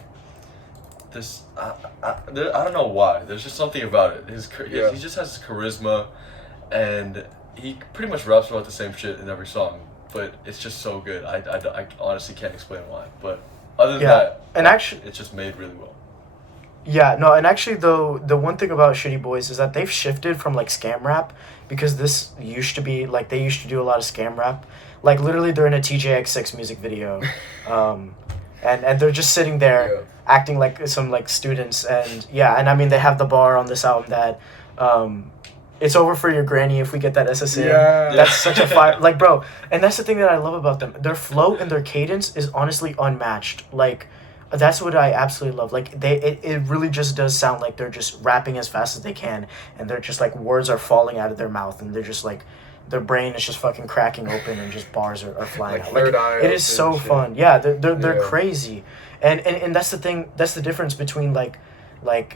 this, I don't know why. There's just something about it. He just has this charisma, and he pretty much raps about the same shit in every song. But it's just so good. I honestly can't explain why. But other than that, and actually, it's just made really well. Yeah, no, and actually though, the one thing about ShittyBoyz is that they've shifted from like scam rap, because this used to be like they used to do a lot of scam rap. Like literally they're in a TJX6 music video. And they're just sitting there acting like some like students, and yeah, and I mean they have the bar on this album that it's over for your granny if we get that SSA. Yeah. That's such a fire, like, bro, and that's the thing that I love about them. Their flow and their cadence is honestly unmatched. Like, that's what I absolutely love. Like, it really just does sound like they're just rapping as fast as they can, and they're just like words are falling out of their mouth, and they're just like their brain is just fucking cracking open, and just bars are flying out. Like, it is so fun. Yeah, they're crazy, and that's the thing. That's the difference between like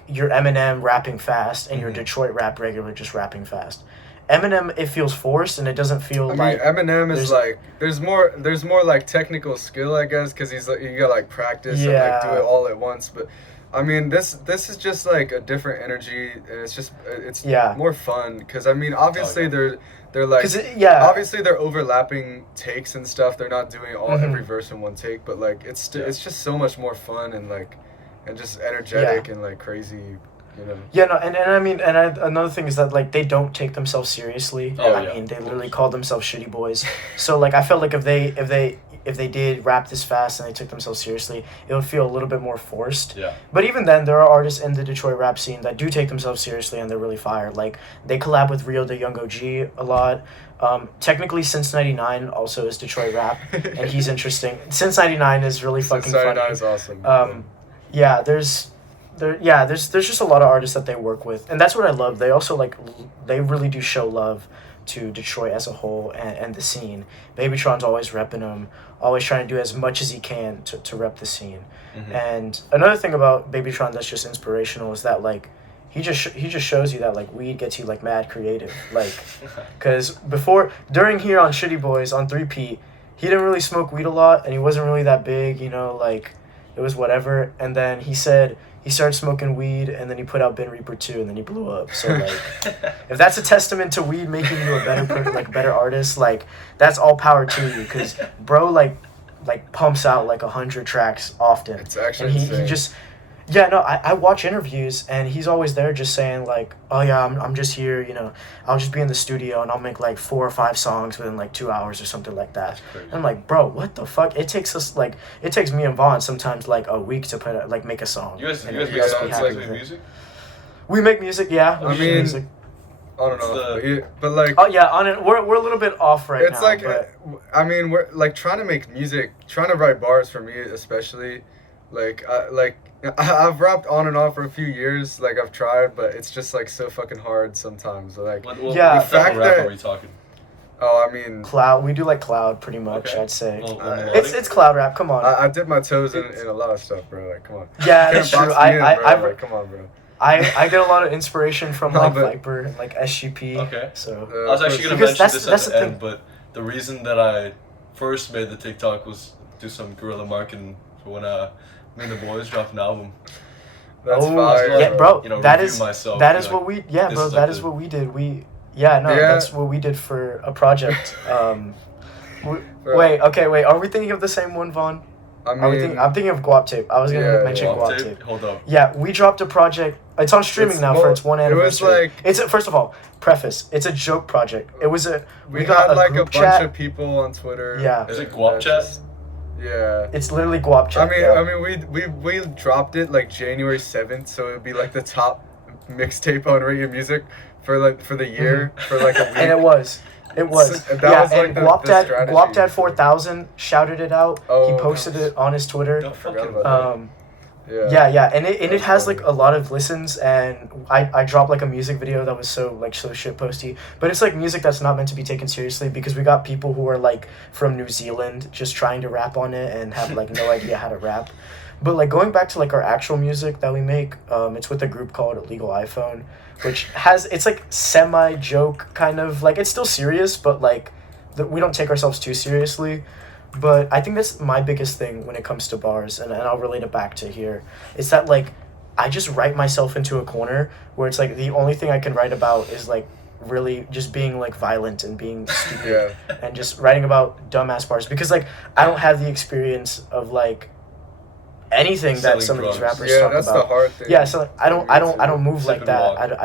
your Eminem rapping fast and your Detroit rap regular just rapping fast. Eminem, it feels forced, and it doesn't feel like... I mean, Eminem is like... There's more like technical skill, I guess, because he's like, you gotta like practice and like do it all at once. But I mean, this is just like a different energy, and it's more fun. Because I mean, obviously they're like... Obviously they're overlapping takes and stuff. They're not doing every verse in one take, but like it's just so much more fun and like... and just energetic and like crazy, you know. Yeah, no, and I mean, another thing is that like they don't take themselves seriously. I mean, they literally call themselves ShittyBoyz. So like I felt like if they did rap this fast and they took themselves seriously, it would feel a little bit more forced. Yeah. But even then, there are artists in the Detroit rap scene that do take themselves seriously, and they're really fire. Like they collab with Rio the Young OG a lot. Technically, Since '99 also is Detroit rap, and he's interesting. Since '99 is really fucking funny. Since '99 is awesome. Yeah, there's just a lot of artists that they work with, and that's what I love. They also they really do show love to Detroit as a whole and the scene. Babytron's always repping them, always trying to do as much as he can to rep the scene. And another thing about Babytron that's just inspirational is that like he just shows you that like weed gets you like mad creative, like because during here on ShittyBoyz on 3P, he didn't really smoke weed a lot, and he wasn't really that big, you know, like. It was whatever, and then he said he started smoking weed, and then he put out Ben Reaper 2, and then he blew up. So like, if that's a testament to weed making you a better artist, like that's all power to you, because bro like pumps out like 100 tracks often. It's actually and insane. He just I watch interviews, and he's always there just saying like, oh yeah, I'm just here, you know, I'll just be in the studio and I'll make like 4 or 5 songs within like 2 hours or something like that. I'm like, bro, what the fuck? It takes me and Vaughn sometimes like a week to make a song. You guys make songs, like make music? We make music, yeah. I mean, music. I don't know, but like... Oh yeah, on it, we're a little bit off right now. It's like, but... I mean, we're like trying to make music, trying to write bars for me especially, I've rapped on and off for a few years, like I've tried, but it's just like so fucking hard sometimes. Like, what fact rap are we talking? Oh, I mean, cloud. We do like cloud pretty much. Okay. I'd say it's cloud rap. Come on. I dip my toes in a lot of stuff, bro. Like, come on. Yeah, that's true. Like, come on, bro. I get a lot of inspiration from like Viper and like SGP. Okay. So I was actually gonna mention this at the end, but the reason that I first made the TikTok was do some guerrilla marketing for when me and the boys dropped an album. That's fire. Yeah, bro. You know, that is myself, what we. Yeah, bro. That is what we did. That's what we did for a project. Wait. Are we thinking of the same one, Vaughn? I mean, I'm thinking of Guap Tape. I was gonna mention Guap Tape. Hold up. Yeah, we dropped a project. It's on streaming now for its 1 anniversary. First of all, preface. It's a joke project. It was we got like a bunch of people on Twitter. Yeah. Is it Guap Chat? Yeah. It's literally Guap Chat. I mean, we dropped it like January 7th, so it'd be like the top mixtape on radio music for the year for like a week. And it was. That was like Guap Dad 4000 shouted it out. He posted it on his Twitter. Don't forget about that. Yeah, and it has like a lot of listens, and I dropped like a music video that was so shit posty, but it's like music that's not meant to be taken seriously, because we got people who are like from New Zealand just trying to rap on it and have like no idea how to rap. But like going back to like our actual music that we make, it's with a group called Illegal iPhone, which it's like semi joke kind of, like it's still serious, but like we don't take ourselves too seriously. But I think that's my biggest thing when it comes to bars, and I'll relate it back to here. It's that, like, I just write myself into a corner where it's, like, the only thing I can write about is, like, really just being, like, violent and being stupid. And just writing about dumbass bars. Because, like, I don't have the experience of, like, anything that some of these rappers yeah, talk that's about. The hard thing. Yeah, so I don't move like that.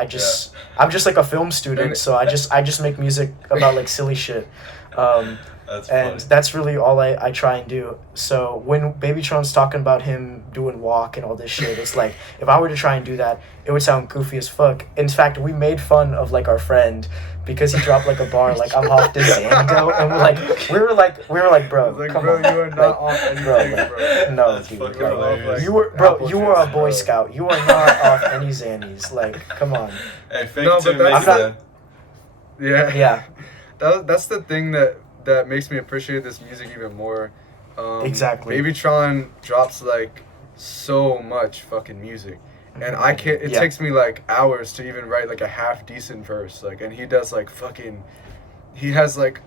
I'm just like a film student, so I just make music about like silly shit. That's really all I try and do. So when Babytron's talking about him doing walk and all this shit, it's like, if I were to try and do that, it would sound goofy as fuck. In fact, we made fun of like our friend because he dropped like a bar like, I'm off this antidote, and we were like bro, like, come bro, on, you are not off anything, bro. No, that's dude, like, you were a Boy Scout. You are not off any Xannies. Like, come on. Hey, fake it till you make it. Yeah. That's the thing that makes me appreciate this music even more. Exactly. Babytron drops like so much fucking music, and I can't. It takes me like hours to even write like a half decent verse. Like, and he does like fucking. He has like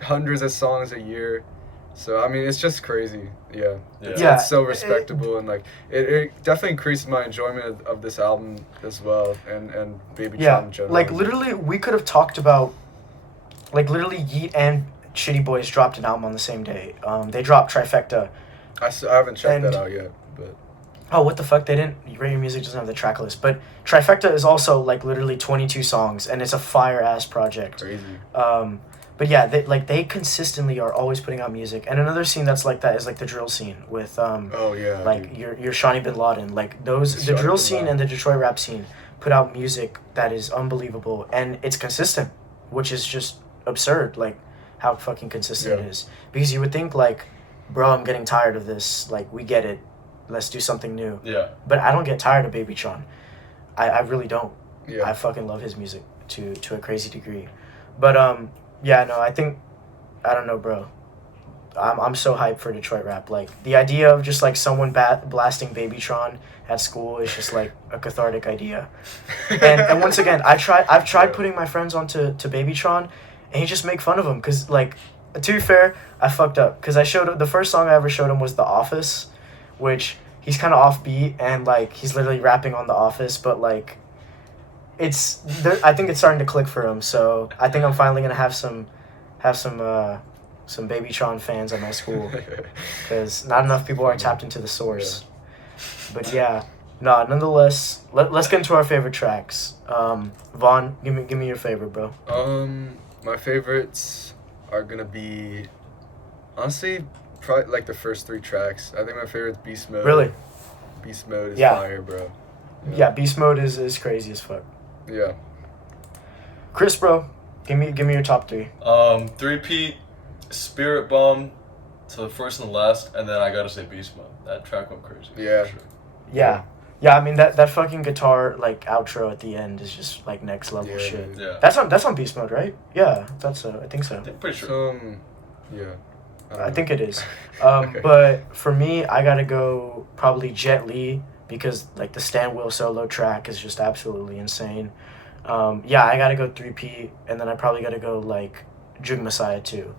hundreds of songs a year, so I mean it's just crazy. Yeah. It's so respectable, and like it definitely increased my enjoyment of this album as well, and Babytron in general. Like literally, we could have talked about. Like literally, Yeat and ShittyBoyz dropped an album on the same day. They dropped Trifecta. I haven't checked that out yet, but... Oh, what the fuck? They didn't... Rate Your Music doesn't have the track list. But Trifecta is also, like, literally 22 songs, and it's a fire-ass project. Crazy. But yeah, they consistently are always putting out music. And another scene that's like that is, like, the drill scene with, like, your Shawnee Bin Laden. Like, the drill scene and the Detroit rap scene put out music that is unbelievable, and it's consistent, which is just absurd. Like, how fucking consistent it is. Because you would think, like, bro, I'm getting tired of this. Like, we get it. Let's do something new. Yeah. But I don't get tired of Babytron. I really don't. Yeah. I fucking love his music to a crazy degree. But, yeah, no, I think, I don't know, bro. I'm so hyped for Detroit rap. Like, the idea of just, like, someone blasting Babytron at school is just, like, a cathartic idea. And once again, I've tried putting my friends onto Babytron, and he just make fun of him, because, like, to be fair, I fucked up, because I showed him, the first song I ever showed him was The Office, which he's kind of offbeat, and, like, he's literally rapping on The Office, but, like, I think it's starting to click for him, so I think I'm finally going to have some Babytron fans at my school, because not enough people are tapped into the source. But yeah, no, nonetheless, let's get into our favorite tracks. Vaughn, give me your favorite, bro. My favorites are gonna be, honestly, probably like the first 3 tracks. I think my favorite's Beast Mode. Really? Beast Mode is fire, bro. Yeah, Beast Mode is crazy as fuck. Yeah. Chris, bro, give me your top 3. 3-peat, Spirit Bomb to the first and the last, and then I gotta say Beast Mode. That track went crazy. Yeah. For sure. Yeah, I mean that fucking guitar like outro at the end is just like next level shit. Yeah. That's on Beast Mode, right? Yeah, I think so. I'm pretty sure. I think it is. Okay. But for me, I gotta go probably Jet Li, because like the Stand Will solo track is just absolutely insane. I gotta go 3-peat, and then I probably gotta go like Jug Messiah too.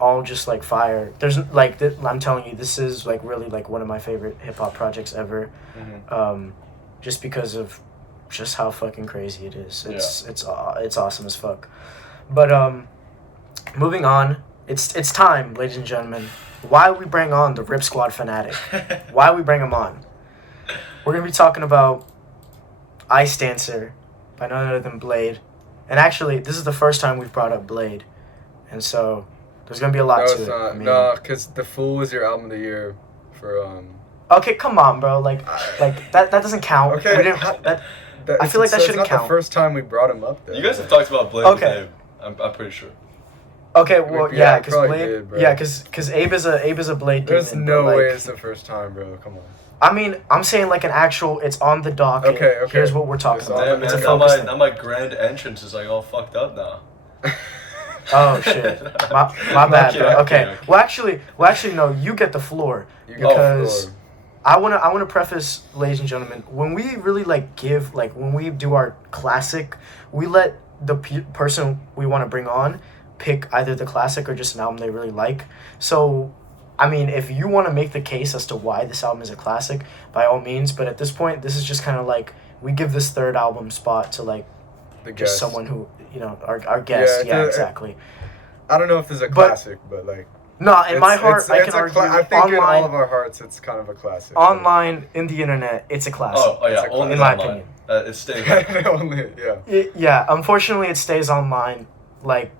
All just like fire. There's like I'm telling you, this is like really like one of my favorite hip hop projects ever. Mm-hmm. Just because of just how fucking crazy it is. It's awesome as fuck. But moving on, it's time, ladies and gentlemen. Why we bring on the Rip Squad Fanatic? Why we bring him on? We're gonna be talking about Ice Dancer by none other than Bladee. And actually, this is the first time we've brought up Bladee, and so there's gonna be a lot to it. I mean, no, because The Fool was your album of the year for Okay, come on, bro. Like that doesn't count. Okay. We didn't, I feel like that shouldn't count. It's not count. the first time we brought him up there. You guys have talked about Bladee with Abe. I'm pretty sure. Okay, well, Yeah, because probably Bladee, did, bro. because Abe is a Bladee. There's demon, no but, like, way it's the first time, bro. Come on. I mean, I'm saying like an actual. It's on the docket. Okay. Here's what we're talking It's about. Damn, It's a man, focus thing. now my grand entrance is like all fucked up now. Oh shit, my bad, bro. Okay. Well, actually, no. You get the floor, You get the because floor. I wanna preface, ladies and gentlemen, when we really when we do our classic, we let the person we want to bring on pick either the classic or just an album they really like. So, I mean, if you want to make the case as to why this album is a classic, by all means. But at this point, this is just kind of like we give this third album spot to like The just guest. someone who our guest. Yeah, Yeah, exactly. I don't know if this is a classic, but like No, in my heart, I can argue. I think online, in all of our hearts, it's kind of a classic. Online, in the internet, it's a classic. Oh yeah, only in my opinion. It stays. Only, yeah. Unfortunately, it stays online. Like,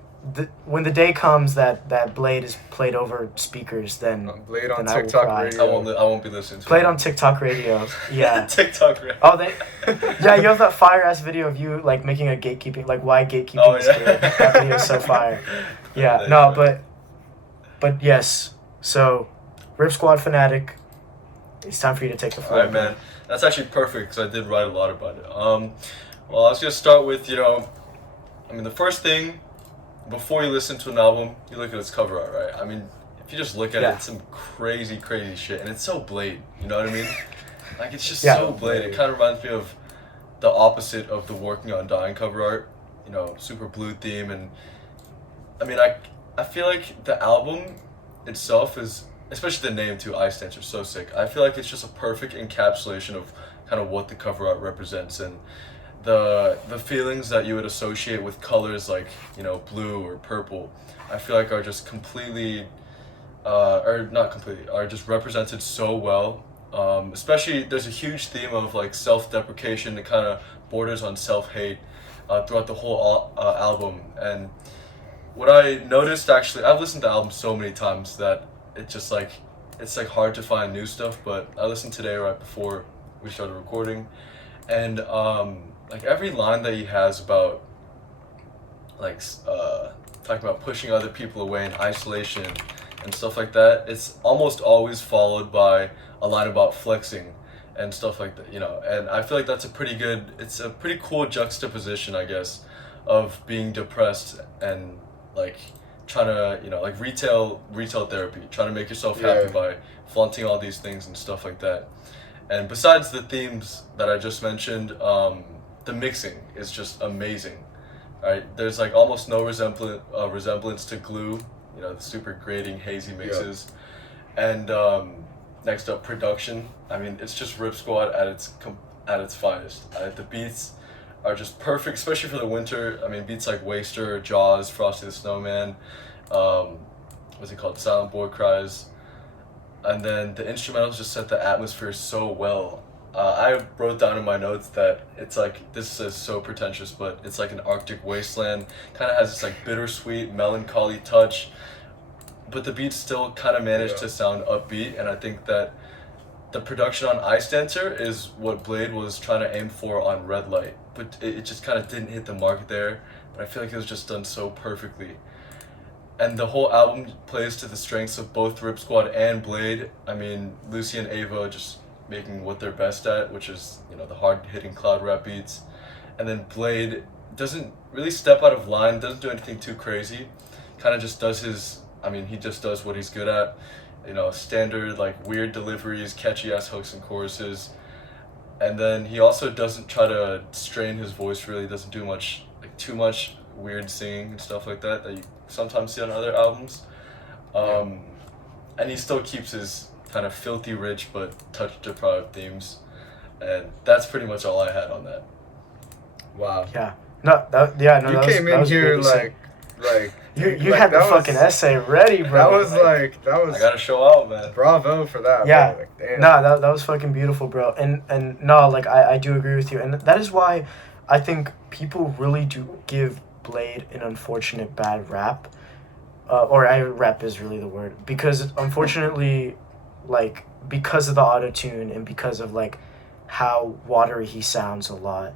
when the day comes that Bladee is played over speakers, then Bladee on then TikTok radio. I won't be listening to Played it. on TikTok radio. Yeah. TikTok radio. Oh, yeah, you have that fire ass video of you like making a gatekeeping, like why gatekeeping is good. That video is so fire. Yeah. No, but yes. So, Rip Squad Fanatic. It's time for you to take the floor. All right, man. That's actually perfect because I did write a lot about it. Well, I was gonna start with the first thing before you listen to an album, you look at its cover art, right? I mean, if you just look at it, it's some crazy shit, and it's so Bladee. You know what I mean? Like it's just so Bladee. It kind of reminds me of the opposite of the Working on Dying cover art. Super blue theme, and I mean, I feel like the album itself is, especially the name too, Ice Dancer, so sick. I feel like it's just a perfect encapsulation of kind of what the cover art represents and the feelings that you would associate with colors like blue or purple. I feel like are just completely, or not completely, are just represented so well. Especially there's a huge theme of like self-deprecation that kind of borders on self-hate throughout the whole album. And what I noticed, actually, I've listened to the album so many times that it's just like, it's like hard to find new stuff, but I listened today right before we started recording, and like every line that he has about like talking about pushing other people away in isolation and stuff like that, it's almost always followed by a line about flexing and stuff like that, and I feel like that's it's a pretty cool juxtaposition, I guess, of being depressed and like trying to like retail therapy, trying to make yourself happy by flaunting all these things and stuff like that. And besides the themes that I just mentioned, the mixing is just amazing. Right? There's like almost no resemblance to Glue, the super grating, hazy mixes. And next up, production. I mean, it's just Rip Squad at its finest. The beats are just perfect, especially for the winter. I mean, beats like Waster, Jaws, Frosty the Snowman, what's it called, Silent Boy Cries. And then the instrumentals just set the atmosphere so well. I wrote down in my notes that it's like, this is so pretentious, but it's like an Arctic wasteland. Kind of has this like bittersweet, melancholy touch, but the beats still kind of manage to sound upbeat. And I think that the production on Ice Dancer is what Bladee was trying to aim for on Red Light, but it just kind of didn't hit the mark there. But I feel like it was just done so perfectly. And the whole album plays to the strengths of both Rip Squad and Bladee. I mean, Lucy and Ava just making what they're best at, which is, the hard-hitting cloud rap beats. And then Bladee doesn't really step out of line, doesn't do anything too crazy. Kind of just does he just does what he's good at. Standard, like, weird deliveries, catchy-ass hooks and choruses. And then he also doesn't try to strain his voice, really. Doesn't do much, like, too much weird singing and stuff like that you sometimes see on other albums. And he still keeps his kind of filthy rich but touch-deprived themes. And that's pretty much all I had on that. Wow. Yeah. You came in here like you had the fucking essay ready, bro. That was I gotta show out, man. Bravo for that. Yeah. Bro. Like, damn. No, that was fucking beautiful, bro. And no, like I do agree with you, and that is why I think people really do give Bladee an unfortunate bad rap, rap is really the word, because unfortunately, like, because of the auto-tune and because of like how watery he sounds a lot,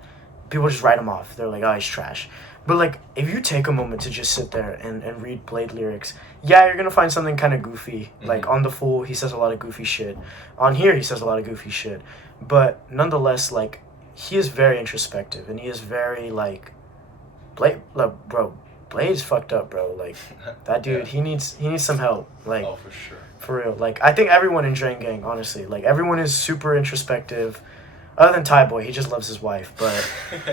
people just write him off. They're like, oh, he's trash. But like, if you take a moment to just sit there and read Bladee lyrics, you're gonna find something kind of goofy. Mm-hmm. Like on The Fool, he says a lot of goofy shit. On here, he says a lot of goofy shit. But nonetheless, like, he is very introspective, and he is very like, Blade's fucked up, bro. Like, that dude, he needs some help. Like, oh, for sure. For real. Like, I think everyone in Drain Gang, honestly, like, everyone is super introspective. Other than Ty Boy, he just loves his wife. But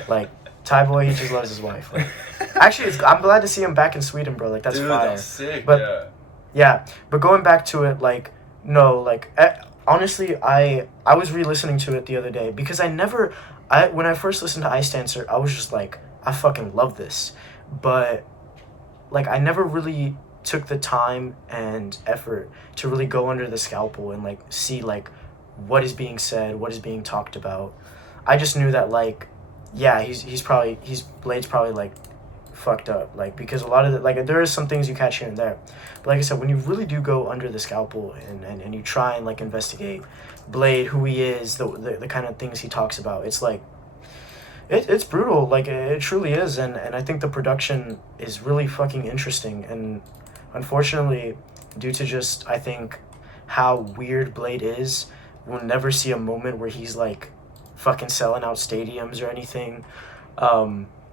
like, Ty Boy, he just loves his wife. Like, actually, I'm glad to see him back in Sweden, bro. Like, that's dude, fire. That's sick. But but going back to it, like, no, like, honestly, I was re-listening to it the other day because when I first listened to Ice Dancer, I was just like, I fucking love this. But like, I never really took the time and effort to really go under the scalpel and like see like what is being said, what is being talked about, I just knew that like, yeah, Blade's probably like fucked up, like, because a lot of the, like, there is some things you catch here and there, but like I said, when you really do go under the scalpel and you try and like investigate Blade, who he is, the kind of things he talks about, it's like it's brutal, like it truly is, and I think the production is really fucking interesting, and unfortunately, due to just I think how weird Blade is, we'll never see a moment where he's like fucking selling out stadiums or anything.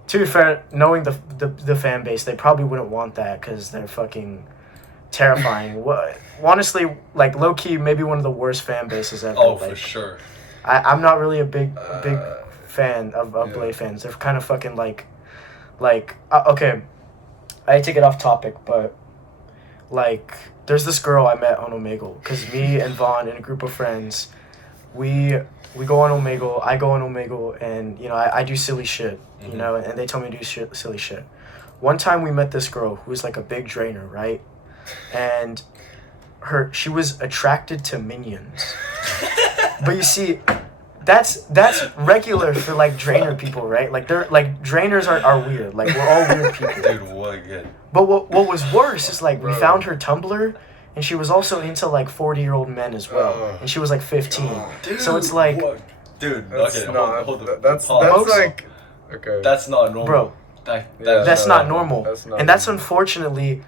To be fair, knowing the fan base, they probably wouldn't want that because they're fucking terrifying. Honestly, like low key, maybe one of the worst fan bases ever. Oh, like, for sure. I'm not really a big fan of Blade fans. They're kind of fucking like okay, I hate to get off topic, but like there's this girl I met on Omegle, because me and Vaughn and a group of friends, we go on Omegle, I go on Omegle, and you know I do silly shit, you know, and they tell me to do silly shit. One time we met this girl who was like a big drainer, right? And she was attracted to minions. But you see, that's regular for like drainer people, right? Like they're like drainers are weird. Like we're all weird people. Dude, what again? But what was worse is like we found her Tumblr, and she was also into like 40-year-old men as well, and she was like 15. Dude, so it's like, what? Dude, that's okay, not, hold on. that's like, okay. That's not normal, bro. That's not normal, and that's unfortunately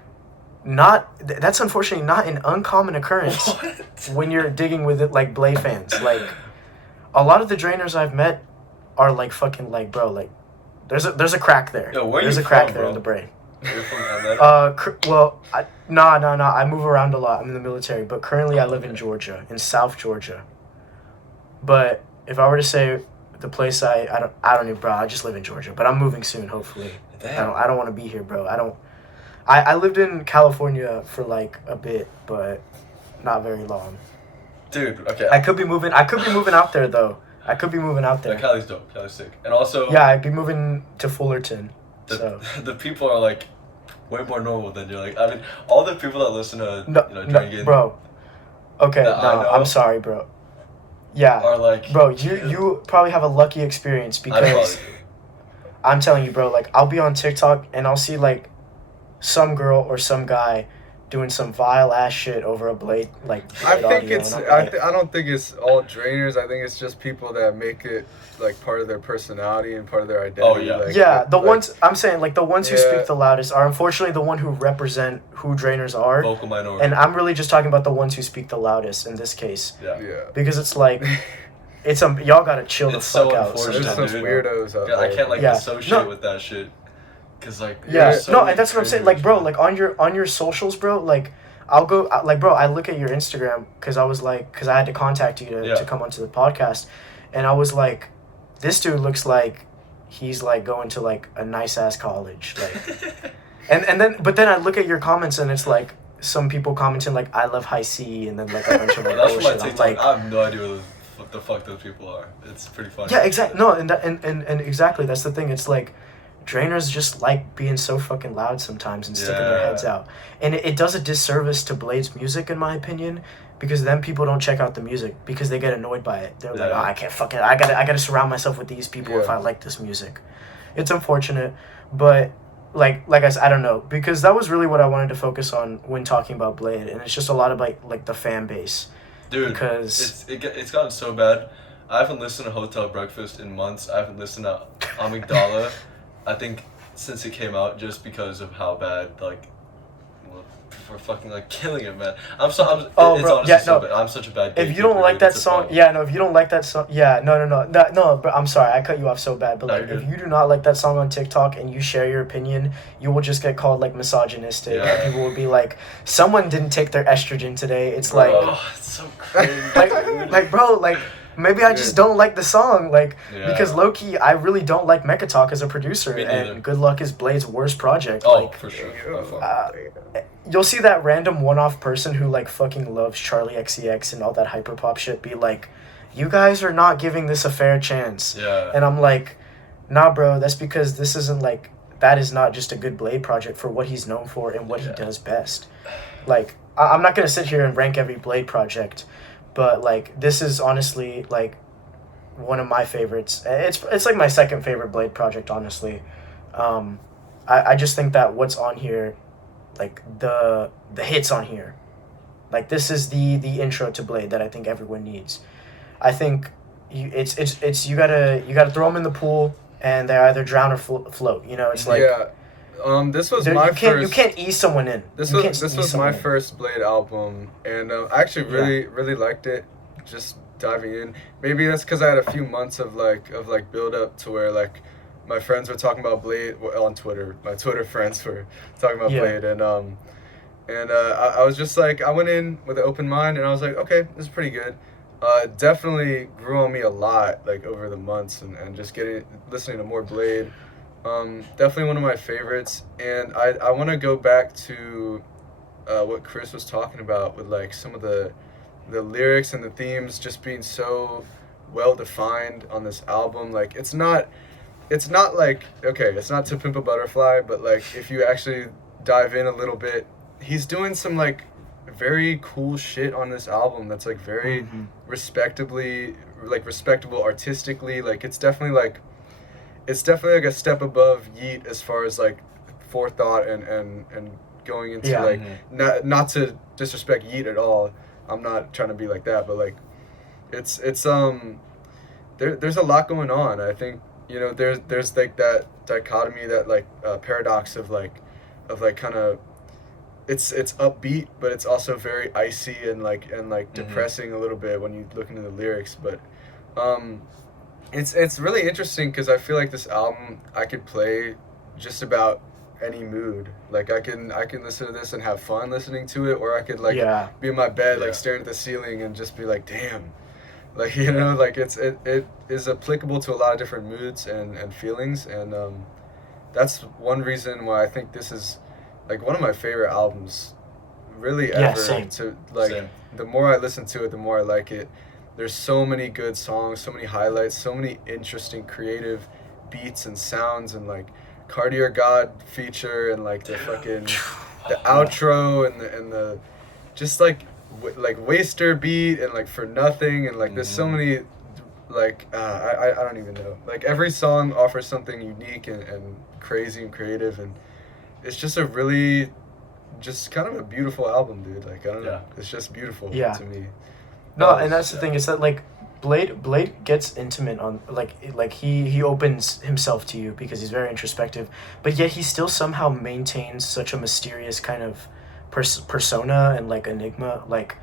not an uncommon occurrence when you're digging with it like Blade fans. Like a lot of the drainers I've met are like fucking like, bro, like there's a crack there. Yo, where there's you a crack from, there bro? in the brain. You're from Atlanta? Well, I move around a lot. I'm in the military, but currently I live in Georgia, in South Georgia. But if I were to say the place I don't even, bro, I just live in Georgia, but I'm moving soon, hopefully. Damn. I don't want to be here, bro. I lived in California for like a bit, but not very long. Dude, okay. I could be moving out there though. I could be moving out there. Yeah, Cali's dope. Cali's sick. And also, yeah, I'd be moving to Fullerton. The people are like way more normal than you're like. I mean, all the people that listen to drinking, bro. Okay, no, I'm sorry, bro. Yeah, are like, bro, you probably have a lucky experience because I'm telling you, bro. Like, I'll be on TikTok and I'll see like some girl or some guy doing some vile ass shit over a Blade I think audio, it's I don't think it's all drainers. I think it's just people that make it like part of their personality and part of their identity. Oh yeah. Like, yeah, the ones I'm saying, like the ones who speak the loudest are unfortunately the one who represent who drainers are. Vocal minority. And I'm really just talking about the ones who speak the loudest in this case. Yeah. Because it's like it's y'all gotta chill the fuck out. There's some weirdos out there. I can't associate with that shit. Cause like and that's what I'm saying. Like, bro, like on your socials, bro. Like, I'll go. Like, bro, I look at your Instagram because I had to contact you to come onto the podcast, and I was like, this dude looks like he's like going to like a nice ass college, like, and then I look at your comments and it's like some people commenting like I love High C and then like a bunch of like bullshit. I'm like, I have no idea what the fuck those people are. It's pretty funny. Yeah, exactly. No, and exactly that's the thing. It's like. Drainers just like being so fucking loud sometimes and sticking their heads out. And it does a disservice to Blade's music, in my opinion, because then people don't check out the music because they get annoyed by it. They're like, oh, I can't fucking, I gotta surround myself with these people if I like this music. It's unfortunate, but like I said, I don't know, because that was really what I wanted to focus on when talking about Blade, and it's just a lot of like the fan base. Dude, because it's gotten so bad. I haven't listened to Hotel Breakfast in months. I haven't listened to Amygdala. I think since it came out, just because of how bad, like, for fucking like killing it, man. It's honestly so bad. I'm such a bad. If you don't like that song, if you don't like that song, no. But I'm sorry, I cut you off so bad. But like, if you do not like that song on TikTok and you share your opinion, you will just get called like misogynistic. Yeah. And people will be like, someone didn't take their estrogen today. It's like, it's so crazy. like, bro, like. Maybe I just don't like the song, because low-key, I really don't like Mecha Talk as a producer, and Good Luck is Blade's worst project. Oh, for sure. You'll see that random one-off person who, like, fucking loves Charlie XCX and all that hyperpop shit be like, you guys are not giving this a fair chance. Yeah. And I'm like, nah, bro, that's because this isn't, like, that is not just a good Bladee project for what he's known for and what he does best. Like, I'm not gonna sit here and rank every Bladee project, but like this is honestly like one of my favorites. It's like my second favorite Bladee project, honestly. I just think that what's on here, like the hits on here, like this is the intro to Bladee that I think everyone needs. I think you gotta throw them in the pool and they either drown or float. You know, it's like this was my first. You can't ease someone in. This was my first Bladee album, and I actually really liked it. Just diving in, maybe that's because I had a few months of build up to where like my friends were talking about Bladee on Twitter. My Twitter friends were talking about Bladee, and I was just like, I went in with an open mind, and I was like, okay, this is pretty good. Definitely grew on me a lot like over the months, and just listening to more Bladee. Definitely one of my favorites, and I want to go back to what Chris was talking about with like some of the lyrics and the themes just being so well defined on this album. Like it's not like, okay, it's not To Pimp a Butterfly, but like if you actually dive in a little bit, he's doing some like very cool shit on this album that's like very respectable artistically. Like it's definitely like a step above Yeat as far as like forethought and going into like not to disrespect Yeat at all. I'm not trying to be like that, but like it's there's a lot going on. I think, you know, there's like that dichotomy, that like paradox of like kind of it's upbeat, but it's also very icy and like depressing a little bit when you look into the lyrics. But it's really interesting because I feel like this album I could play just about any mood. Like I can listen to this and have fun listening to it, or I could like be in my bed like staring at the ceiling and just be like, damn, like, you know, like it is applicable to a lot of different moods and feelings, and that's one reason why I think this is like one of my favorite albums really ever. To like the more I listen to it, the more I like it. There's so many good songs, so many highlights, so many interesting creative beats and sounds, and like Cartier God feature, and like the fucking the outro and the just like Waster beat, and like For Nothing, and like there's so many like I don't even know, like every song offers something unique and crazy and creative, and it's just a really just kind of a beautiful album, dude. Like I don't know, it's just beautiful to me. No, and that's the thing, is that like Bladee gets intimate on like he opens himself to you because he's very introspective, but yet he still somehow maintains such a mysterious kind of persona and like enigma. Like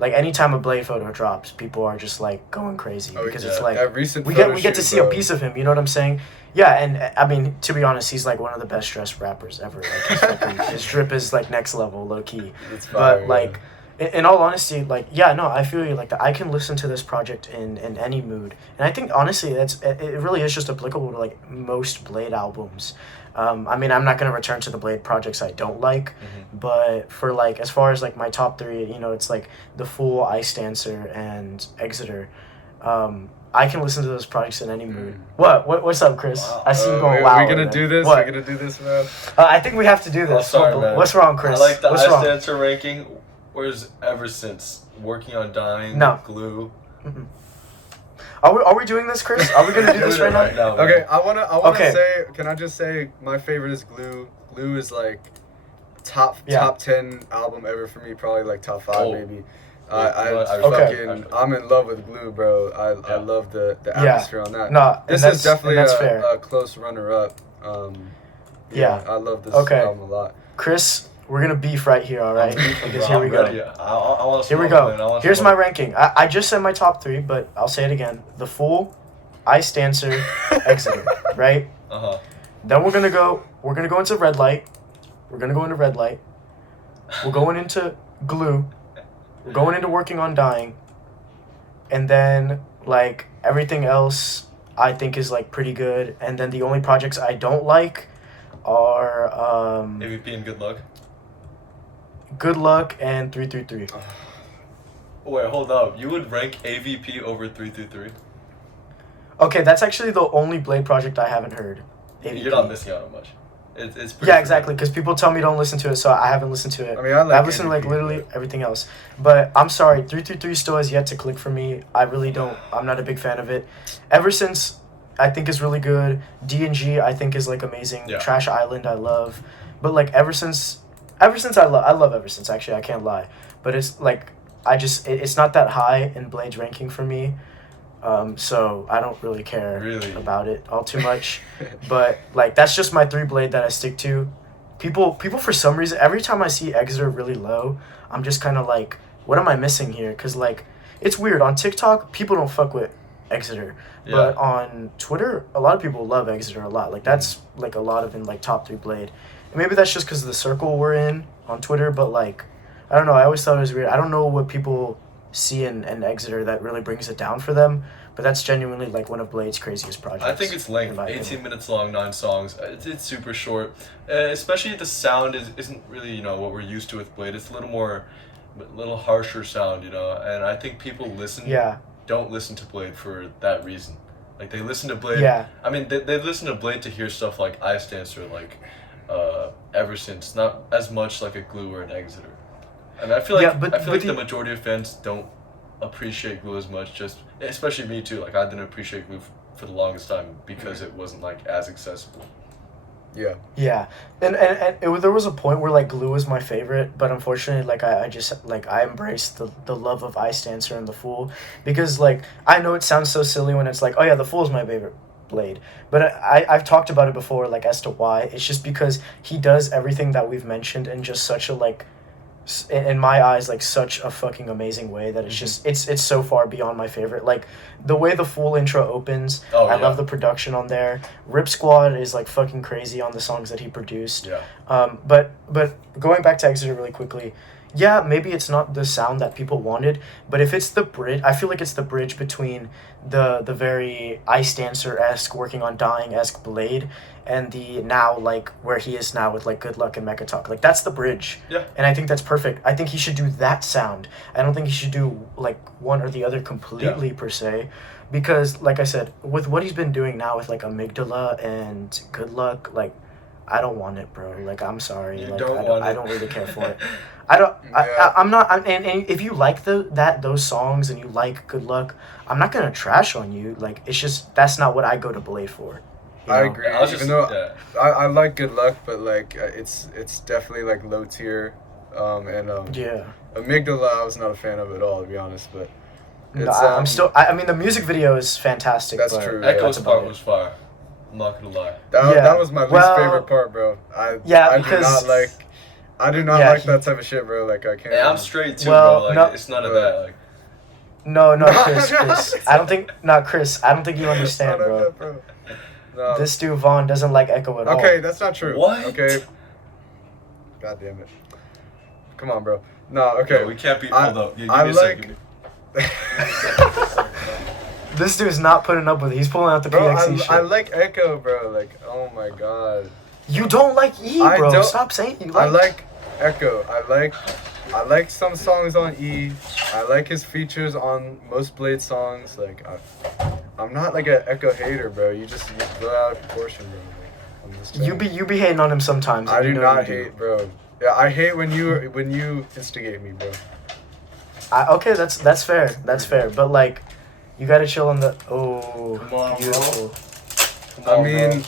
anytime a Bladee photo drops, people are just like going crazy because it's like we get to see a piece of him. You know what I'm saying? Yeah, and I mean, to be honest, he's like one of the best dressed rappers ever. Like his drip is like next level, low key. But like. In all honesty, like, I feel you. Like, I can listen to this project in any mood, and I think honestly, it really is just applicable to like most Bladee albums. I mean, I'm not gonna return to the Bladee projects I don't like, but for like as far as like my top three, you know, it's like The Fool, Ice Dancer, and Exeter. I can listen to those projects in any mood. What's up, Chris? Wow. I see you going wow. We're gonna do this. We're gonna do this, man. I think we have to do this. Sorry, man. What's wrong, Chris? I like the What's Ice wrong? Dancer ranking. Where's Ever Since? Working on Dying, Mm-hmm. Glue. Are we doing this, Chris? Are we gonna do this right now? Okay, I wanna say, can I just say my favorite is Glue. Glue is like top 10 album ever for me, probably like top 5 maybe. I'm in love with Glue, bro. I love the atmosphere on that. No, this is definitely a close runner up. I love this album a lot. Chris, we're gonna beef right here, all right? Because here we go. Here we go. Here's my ranking. I just said my top 3, but I'll say it again. The Fool, Ice Dancer, Exeter, right? Then we're gonna go into Red Light. We're going into Glue. We're going into Working on Dying. And then like everything else I think is like pretty good. And then the only projects I don't like are AVP and Good Luck. Good Luck and 333. Wait, hold up. You would rank AVP over 333? Okay, that's actually the only Bladee project I haven't heard. AVP. You're not missing out on much. It's pretty yeah, exactly, because people tell me don't listen to it, so I haven't listened to it. I mean, I've listened to like literally everything else, but I'm sorry, 333 still has yet to click for me. I really don't. I'm not a big fan of it. Ever Since, I think is really good. D&G I think is like amazing. Yeah. Trash Island I love, but like Ever Since I love Ever Since, actually, I can't lie, but it's like it's not that high in Blade's ranking for me. So I don't really care about it all too much, but like that's just my 3 Blade that I stick to. People for some reason, every time I see Exeter really low, I'm just kind of like, what am I missing here? Because like it's weird, on TikTok people don't fuck with Exeter, but on Twitter a lot of people love Exeter a lot. Like that's like a lot of in like top 3 Blade, and maybe that's just because of the circle we're in on Twitter. But like I don't know, I always thought it was weird. I don't know what people see in Exeter that really brings it down for them, but that's genuinely like one of Blade's craziest projects. I think it's length, 18 minutes long, 9 songs. It's super short, especially the sound isn't really what we're used to with Blade. It's a little harsher sound, and I think people don't listen to Blade for that reason. Like they listen to Blade. Yeah. I mean, they listen to Blade to hear stuff like I Stance or like Ever Since, not as much like a Glue or an Exeter. And I feel like the majority of fans don't appreciate Glue as much, just especially me too. Like I didn't appreciate Glue for the longest time because it wasn't like as accessible. Yeah, and there was a point where like Glue was my favorite, but unfortunately like I just like I embraced the love of I Stancer and The Fool, because like I know it sounds so silly when it's like, oh yeah, The Fool is my favorite Blade, but I've talked about it before, like as to why. It's just because he does everything that we've mentioned in just such a like, in my eyes, like such a fucking amazing way that it's just it's so far beyond my favorite. Like the way the Fool intro opens, I love the production on there. Rip Squad is like fucking crazy on the songs that he produced. But going back to Exeter really quickly, yeah, maybe it's not the sound that people wanted, but if it's the bridge, I feel like it's the bridge between the very Ice Dancer-esque, working on Dying-esque Blade and the now, like, where he is now with, like, Good Luck and Mecha Talk. Like, that's the bridge. Yeah. And I think that's perfect. I think he should do that sound. I don't think he should do, like, one or the other completely, per se. Because, like I said, with what he's been doing now with, like, Amygdala and Good Luck, like, I don't want it, bro. Like, I'm sorry. You like, don't I don't really care for it. I'm not. And if you like those songs and you like Good Luck, I'm not gonna trash on you. Like, it's just that's not what I go to Blade for. I agree. Even though I like Good Luck, but like it's definitely like low tier, and Amygdala I was not a fan of at all, to be honest. But it's, I'm still. I mean, the music video is fantastic. That's true. Echo's part was fire. I'm not gonna lie. That was my least favorite part, bro. I do not like that type of shit, bro. Like I can't. Yeah, I'm straight too, bro. Like it's none of that. Like. No, Chris. I don't think. Chris. I don't think you understand, bro. No. This dude Vaughn doesn't like Echo at all. Okay, that's not true. What? Okay. God damn it. Come on, bro. No, okay. No, we can't be. Hold up. I like. This dude's not putting up with it. He's pulling out the PXE shit. I like Echo, bro. Like, oh my god. You don't like E, bro. Stop saying you like. I like Echo. I like some songs on E. I like his features on most Blade songs. Like, I'm not like an Echo hater, bro. You blow out of proportion, bro. Like, I'm just you be hating on him sometimes. I do not hate, bro. Yeah, I hate when you instigate me, bro. Okay, that's fair. That's fair. But like, you gotta chill on the. Oh, come on, beautiful. Come on, I mean, bro.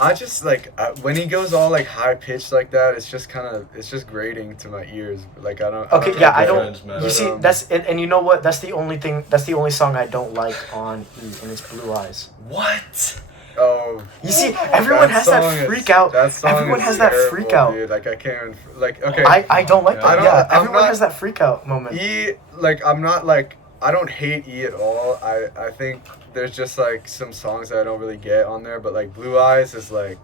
I just like when he goes all like high pitched like that. It's just grating to my ears. Like I don't. Okay, I don't. Man. You see, that's and you know what? That's the only thing. That's the only song I don't like on E, and it's Blue Eyes. What? Oh. You see, everyone has that freak out. Everyone has that freak out. Dude. Like I can't like okay. I don't like that. Yeah, everyone has that freak out moment. E, like I'm not like I don't hate E at all. I think there's just like some songs that I don't really get on there, but like Blue Eyes is like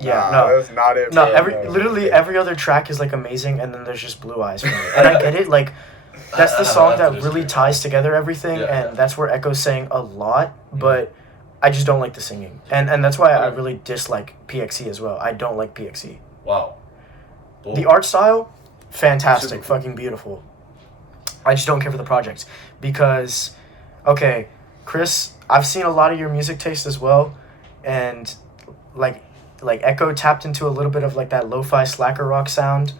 that's not it. No, literally every other track is like amazing, and then there's just Blue Eyes for me. And I get it, like that's the song that really ties together everything, and that's where Echo's saying a lot, but I just don't like the singing. And that's why I really dislike PXE as well. I don't like PXE. Wow. Bold. The art style, fantastic, fucking beautiful. I just don't care for the project because, okay, Chris, I've seen a lot of your music taste as well, and Echo tapped into a little bit of like that lo-fi slacker rock sound,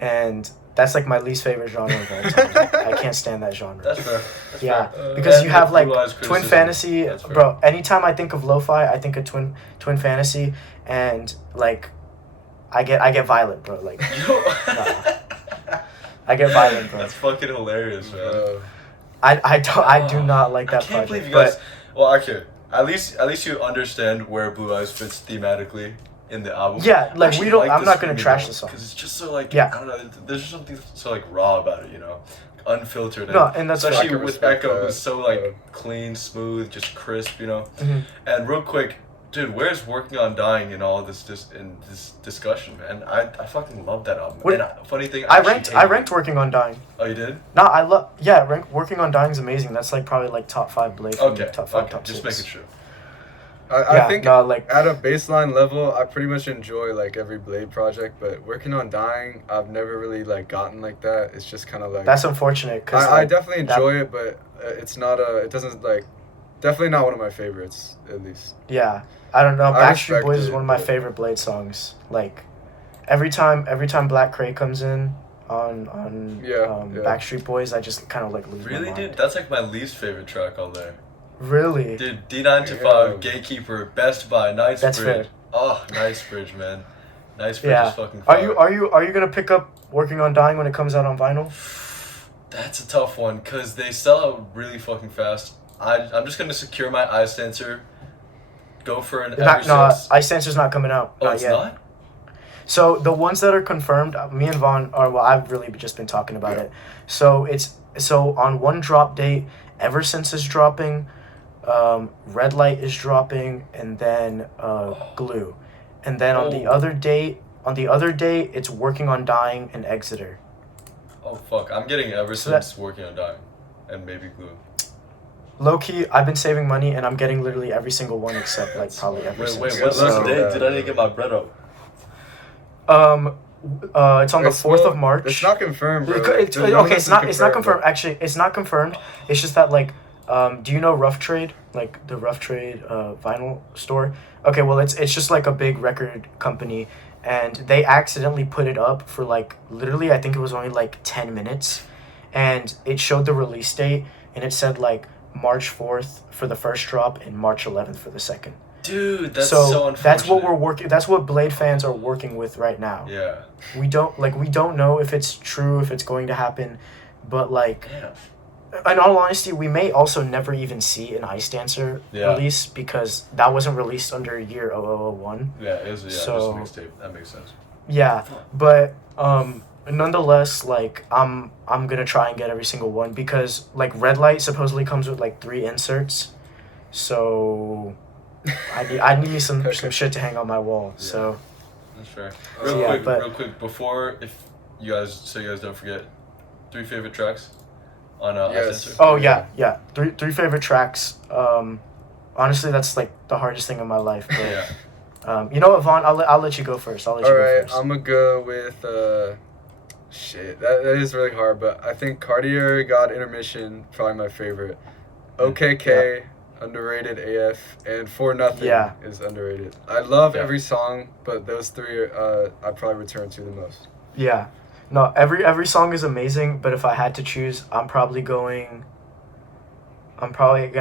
and that's like my least favorite genre of all time. I can't stand that genre. That's fair. Because you have like Twin Fantasy, bro. Anytime I think of lo-fi, I think of Twin Fantasy, and like, I get violent, bro. Like, I get violent, bro. That's fucking hilarious, man. I do not like that project. I can't believe you guys. Well, okay. At least you understand where Blue Eyes fits thematically in the album. Yeah, like we don't. I'm not gonna trash the song because it's just so like I don't know. There's just something so like raw about it, you know, unfiltered. No, and that's especially with Echo, it was so like clean, smooth, just crisp, you know. Mm-hmm. And real quick, dude, where's Working on Dying in all this in this discussion, man? I fucking love that album. And funny thing, I ranked Working on Dying. Oh, you did? No, I love Working on Dying is amazing. That's like probably like top 5 Blade. Okay, top 5, top 6. Just making sure. I think at a baseline level, I pretty much enjoy like every Blade project, but Working on Dying, I've never really like gotten like that. It's just kind of like that's unfortunate because I definitely enjoy it, but it's not it doesn't like definitely not one of my favorites at least. Yeah, I don't know. Backstreet Boys is one of my favorite Blade songs. Like every time Black Cray comes in on Backstreet Boys, I just kind of like lose my mind. Dude, that's like my least favorite track on there. Really? Dude, D95, Gatekeeper, Best Buy, Knightsbridge. That's fair. Oh, Knightsbridge, man. Knightsbridge is fucking fire. Are you gonna pick up Working on Dying when it comes out on vinyl? That's a tough one, cause they sell out really fucking fast. I'm just gonna secure my eye sensor. Go for an eye sensor's not coming out. Oh, it's not? So the ones that are confirmed, me and Vaughn I've really just been talking about it. So on one drop date, Ever Since is dropping, Red Light is dropping, and then Glue, and then on the other date, it's Working on Dying and Exeter. Oh fuck! I'm getting Ever Since, Working on Dying, and maybe Glue. Low key, I've been saving money, and I'm getting literally every single one except like probably Ever Since. Wait, what's the date? Did I need to get my bread up? It's on the 4th of March. It's not confirmed, bro. It's not confirmed. Actually, it's not confirmed. It's just that like, do you know Rough Trade? Like the Rough Trade vinyl store? Okay, well it's just like a big record company, and they accidentally put it up for like literally I think it was only like 10 minutes, and it showed the release date, and it said like March 4th for the first drop and March 11th for the second. Dude, that's so unfortunate. That's what we're working. That's what Blade fans are working with right now. Yeah. We don't know if it's true, if it's going to happen, but like, in all honesty, we may also never even see an Ice Dancer release because that wasn't released under year 0001. Yeah, it was just a mixtape. That makes sense. Yeah, but nonetheless, like I'm gonna try and get every single one because like Red Light supposedly comes with like 3 inserts, so. I need me some shit to hang on my wall. Yeah. So that's fair. Real quick before, if you guys don't forget, 3 favorite tracks on yes. Oh yeah. 3 favorite tracks. Honestly, that's like the hardest thing in my life. But you know what, Vaughn? I'll let you go first. All right, I'm gonna go with shit. That is really hard, but I think Cartier God Intermission probably my favorite. OKK. Yeah. Underrated AF, and For Nothing is underrated. I love every song, but those 3 I probably return to the most. Yeah. No, every song is amazing, but if I had to choose, I'm probably gonna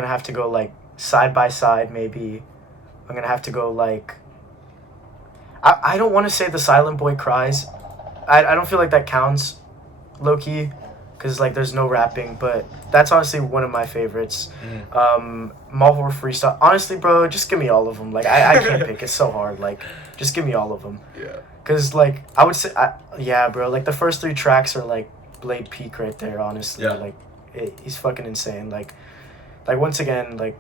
have to go like Side by Side maybe. I'm gonna have to go like I don't want to say The Silent Boy Cries. I don't feel like that counts low key. Because like there's no rapping, but that's honestly one of my favorites. Marvel Freestyle. Honestly, bro, just give me all of them. Like I can't pick. It's so hard. Like just give me all of them. Yeah. Because like I would say, bro. Like the first 3 tracks are like Blade peak right there. Honestly, like he's fucking insane. Like once again, like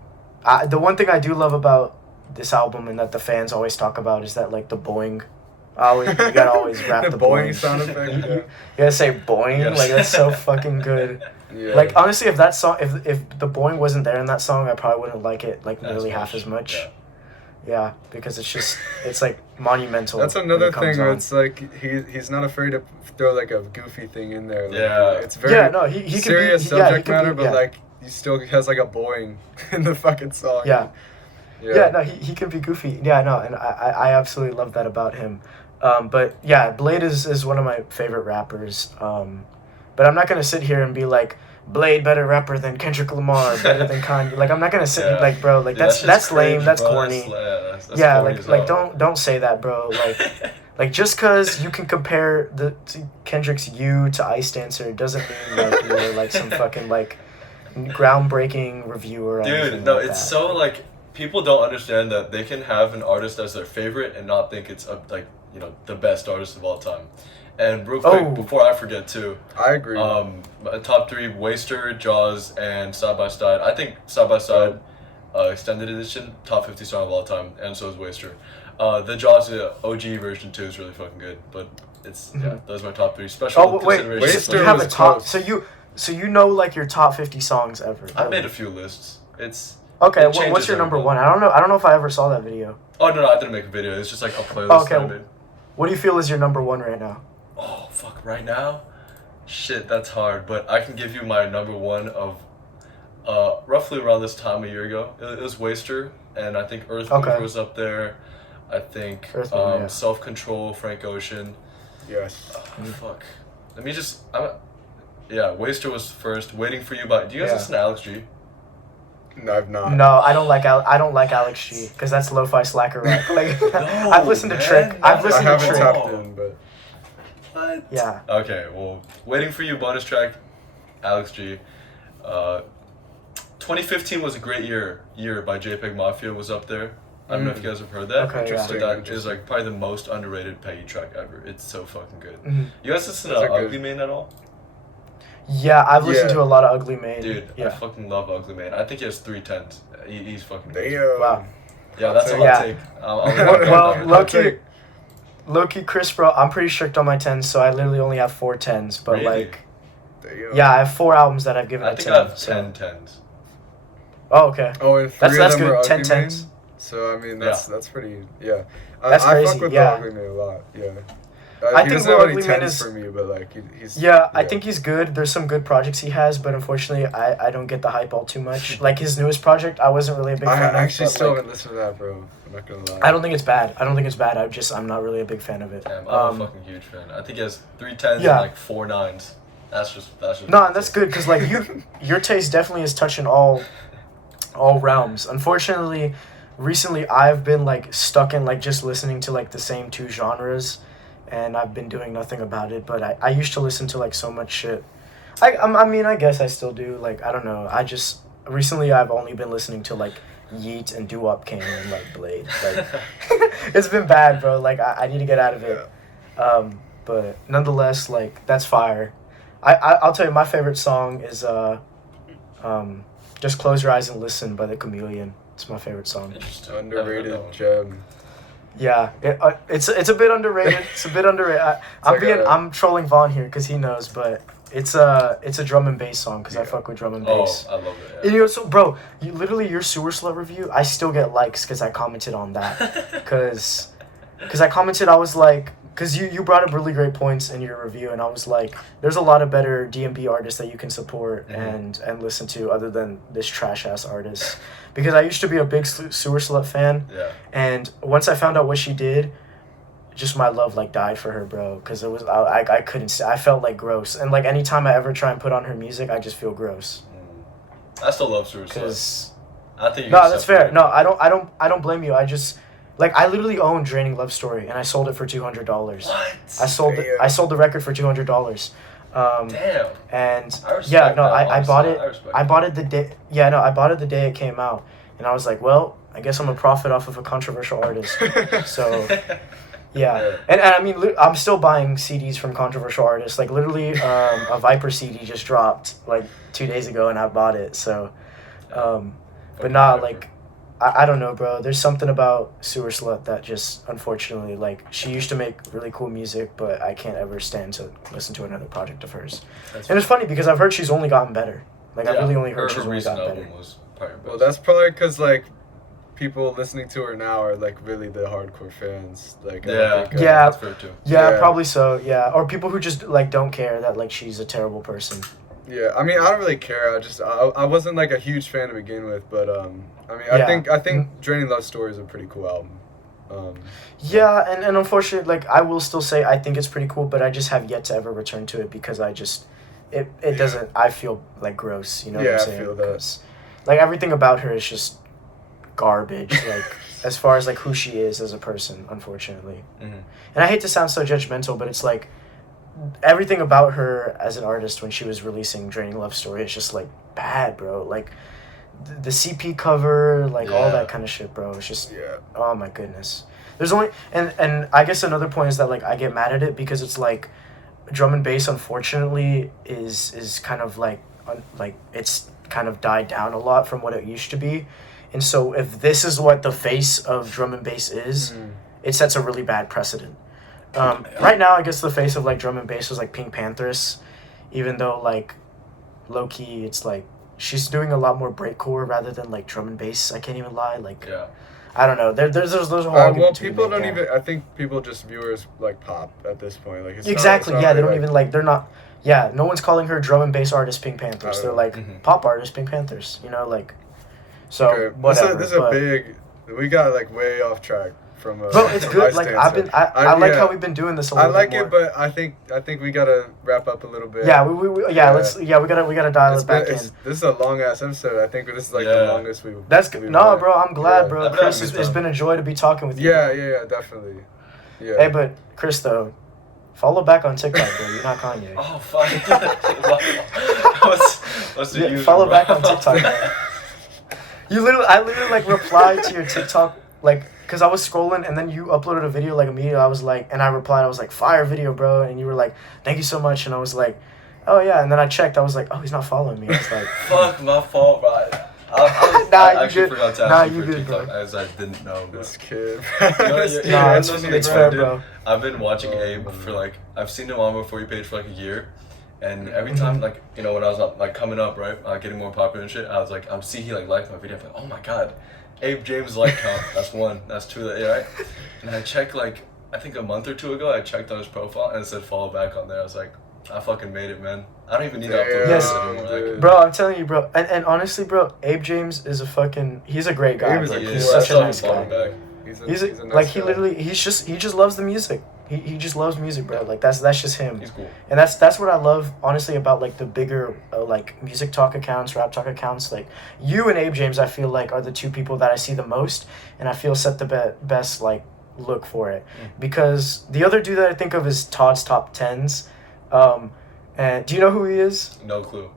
the one thing I do love about this album and that the fans always talk about is that like the boing. You gotta always rap the boing sound effect. Yeah. You gotta say boing, like that's so fucking good. Yeah. Like honestly, if that song, if the boing wasn't there in that song, I probably wouldn't like it like nearly half as much. Yeah, because it's like monumental. That's another thing where it's like he's not afraid to throw like a goofy thing in there. Like, it's very he serious subject matter, but like he still has like a boing in the fucking song. Yeah. Yeah, no, he can be goofy. Yeah, no, and I absolutely love that about him. But yeah, Bladee is one of my favorite rappers. But I'm not gonna sit here and be like, Bladee better rapper than Kendrick Lamar, better than Kanye. Like I'm not gonna sit like, bro, like that's lame, cringe, that's bro. corny. That's yeah, corny like don't say that, bro. Like just cause you can compare Kendrick's "You" to Ice Dancer doesn't mean like you're like some fucking like groundbreaking reviewer. Or Dude, no, like it's that. so like people don't understand that they can have an artist as their favorite and not think it's like the best artist of all time. And real quick, before I forget too, I agree. Top 3: Waster, Jaws, and Side by Side. I think Side by Side, extended edition, top 50 song of all time, and so is Waster. The Jaws OG version too is really fucking good, but it's those are my top 3. Special consideration. Waster you have was a top. Close. So you know like your top 50 songs ever. I made a few lists. It's okay. What's your number one? I don't know if I ever saw that video. Oh no, I didn't make a video. It's just like a playlist that I made. What do you feel is your number one right now? Oh fuck! Right now, shit, that's hard. But I can give you my number one of, roughly around this time a year ago. It was Waster, and I think Earth Mover was up there. I think Self Control, Frank Ocean. Yes. Fuck. Let me just. Waster was first. Waiting for You by. Do you guys listen to Alex G? No, I've not. No, I don't like Alex G because that's lo-fi slacker rap. Like I've listened to Trick. I've listened to Trick. Tapped in, but. What? Yeah. Okay, well, Waiting for You bonus track, Alex G. 2015 was a great year by JPEG Mafia was up there. I don't know if you guys have heard that. Okay, Interesting. That is like probably the most underrated Peggy track ever. It's so fucking good. You guys listen to Ugly Mane at all? Yeah, I've listened to a lot of Ugly Mane. Dude, I fucking love Ugly Mane. I think he has 3 10s. He's fucking good. Wow. Yeah, that's all I take. Well, low-key, Chris, bro, I'm pretty strict on my 10s, so I literally only have 4 10s. But, really? I have 4 albums that I've given a 10. I think I have 10 10s. Oh, okay. Oh, and 3 that's of them good. are 10 Ugly 10s. Mane? So, I mean, that's pretty, That's crazy, I fuck with the Ugly Mane a lot, I he think doesn't have any Ugly Mane 10s is... for me, but, like, he's... Yeah, I think he's good. There's some good projects he has, but unfortunately, I don't get the hype all too much. Like, his newest project, I wasn't really a big fan of. I actually still haven't listened to that, bro. I'm not gonna lie. I don't think it's bad. I'm not really a big fan of it. Damn, I'm a fucking huge fan. I think he has 3 10s and, like, 4 9s. That's just No, that's good, because, like, your taste definitely is touching all realms. Unfortunately, recently I've been like stuck in like just listening to like the same 2 genres, and I've been doing nothing about it. But I used to listen to like so much shit. I mean I guess I still do. Like I don't know. I just recently I've only been listening to like Yeat and Doo-Wop King and like Bladee. Like it's been bad, bro. Like I need to get out of it. But nonetheless, like that's fire. I'll tell you my favorite song is Just Close Your Eyes and Listen by The Chameleon. It's my favorite song. Underrated gem. Yeah, it's a bit underrated. It's a bit underrated. I'm trolling Vaughn here because he knows, but it's a drum and bass song because I fuck with drum and bass. Oh, I love it. Yeah. And, so bro, your Sewer Slut review, I still get likes because I commented on that. Because I commented, I was like, because you brought up really great points in your review, and I was like, there's a lot of better DMB artists that you can support and listen to other than this trash ass artist. Because I used to be a big Sewer Slut fan, and once I found out what she did, just my love like died for her, bro. Because it was I couldn't. I felt like gross, and like anytime I ever try and put on her music, I just feel gross. I still love Sewer Slut. I think that's fair. No, I don't blame you. I just. Like I literally own Draining Love Story, and I sold it for $200. What? I sold the record for $200. Damn. And I bought it. I bought it the day. Yeah, no, I bought it the day it came out, and I was like, well, I guess I'm a profit off of a controversial artist. So, yeah, and I mean, I'm still buying CDs from controversial artists. Like literally, a Viper CD just dropped like 2 days ago, and I bought it. So, but nah, like. I don't know, bro. There's something about Sewer Slut that just, unfortunately, like, she used to make really cool music, but I can't ever stand to listen to another project of hers. And it's funny because I've heard she's only gotten better. Like, I've really only heard she's only gotten better. Well, that's probably because, like, people listening to her now are, like, really the hardcore fans. Like, that's fair too. Yeah, probably so, yeah. Or people who just, like, don't care that, like, she's a terrible person. Yeah, I mean, I don't really care. I wasn't like a huge fan to begin with, but I mean, I think Draining Love Story is a pretty cool album. Yeah, and unfortunately, like, I will still say I think it's pretty cool, but I just have yet to ever return to it because it doesn't, I feel like gross, you know what I'm saying? Yeah, I feel that. Like, everything about her is just garbage, like, as far as, like, who she is as a person, unfortunately. Mm-hmm. And I hate to sound so judgmental, but it's like, everything about her as an artist when she was releasing Draining Love Story is just, like, bad, bro. Like, the CP cover, like, all that kind of shit, bro. It's just, oh my goodness. There's only, and I guess another point is that, like, I get mad at it because it's like, drum and bass, unfortunately, is kind of like it's kind of died down a lot from what it used to be. And so if this is what the face of drum and bass is, it sets a really bad precedent. Right now, I guess the face of, like, drum and bass is, like, Pink Panthers, even though, like, low-key, it's, like, she's doing a lot more breakcore rather than, like, drum and bass, I can't even lie, like, I don't know, there's a whole argument well, people don't even, I think people just view her as, like, pop at this point, like, it's exactly, not they really, don't even, like, they're not, no one's calling her drum and bass artist Pink Panthers, they're, like, pop artist Pink Panthers, you know, like, so, whatever. This is a big, we got, like, way off track. Bro, it's good. Like, I like how we've been doing this a little bit more. I like it, but I think we gotta wrap up a little bit. Yeah, we gotta dial it back in. This is a long ass episode. I think this is like the longest we've. That's good. No, bro, I'm glad, bro. Chris, it's been a joy to be talking with you. Yeah, definitely. Yeah. Hey, but Chris, though, follow back on TikTok, bro. You're not Kanye. Oh fuck. What's the user, follow bro? back on TikTok. I literally like replied to your TikTok, like, because I was scrolling and then you uploaded a video, like, immediately. I was like, and I replied, I was like, fire video, bro. And you were like, thank you so much. And I was like, oh yeah. And then I checked, I was like, oh, he's not following me. I was like, fuck, my fault, bro. I actually forgot to ask you for TikTok, as I didn't know, bro. This kid. It's fair, bro. I've been watching Abe for, like, I've seen him on my For You page for, like, a year. And every time, like, you know, when I was, like, coming up, right, getting more popular and shit, I was like, I would see he, like, liked my video. I'm like, oh my god. Abe James like count. That's 1. That's 2. Right? And I checked, like, I think a month or 2 ago, I checked on his profile and it said follow back on there. I was like, I fucking made it, man. I don't even need to upload this anymore. Like, bro, I'm telling you, bro. And honestly, bro, Abe James is he's a great guy. He's such a nice guy. He's a nice like, he guy. Literally, he just loves the music. He just loves music, bro. Like, that's just him. He's cool. And that's what I love, honestly, about, like, the bigger, like, music talk accounts, rap talk accounts. Like, you and Abe James, I feel like, are the 2 people that I see the most, and I feel set the best, like, look for it. Because the other dude that I think of is Todd's Top 10s. And do you know who he is? No clue.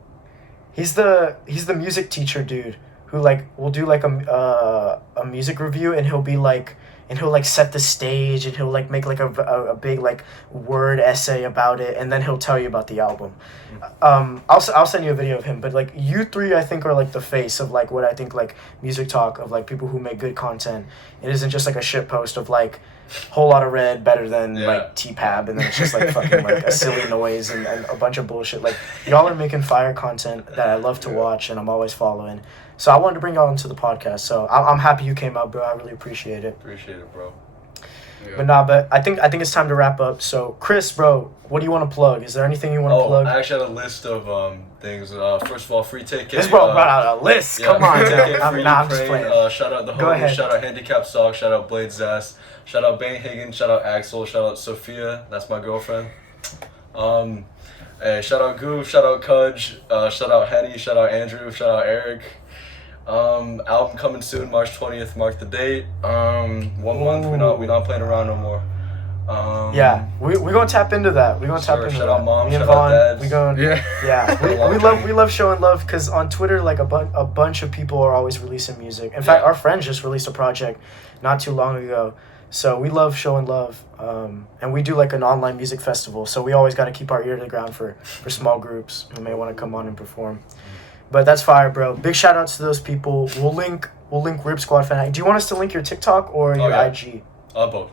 He's the music teacher dude who, like, will do, like, a music review, and he'll be like, and he'll, like, set the stage, and he'll, like, make, like, a big, like, word essay about it, and then he'll tell you about the album. I'll send you a video of him, but, like, you 3, I think, are, like, the face of, like, what I think, like, music talk of, like, people who make good content. It isn't just, like, a shit post of, like, whole lot of red better than, like, T-Pab, and then it's just, like, fucking, like, a silly noise and a bunch of bullshit. Like, y'all are making fire content that I love to watch, and I'm always following. So I wanted to bring y'all into the podcast. So I'm happy you came out, bro. I really appreciate it. Appreciate it, bro. Yeah. But I think it's time to wrap up. So Chris, bro, what do you want to plug? Is there anything you want to plug? I actually had a list of things. First of all, free take. This bro brought out a list. Come on, I'm just playing. Shout out the homies. Shout out Handicap Sock. Shout out Blade Zass. Shout out Bane Higgins. Shout out Axel. Shout out Sophia. That's my girlfriend. Hey, shout out Goof. Shout out Cudge. Shout out Henny. Shout out Andrew. Shout out Eric. Album coming soon, March 20th. Mark the date. 1 month. We're not playing around no more. We're gonna tap into that. We're gonna tap into shout that. Out mom, Me and shout Vaughn, out dads. we going. We love showing love because on Twitter, like, a bunch of people are always releasing music. In fact, our friend just released a project not too long ago. So we love showing love, and we do, like, an online music festival. So we always got to keep our ear to the ground for small groups who may want to come on and perform. But that's fire, bro. Big shout outs to those people. We'll link Rip Squad Fanatic. Do you want us to link your TikTok or your IG? Both.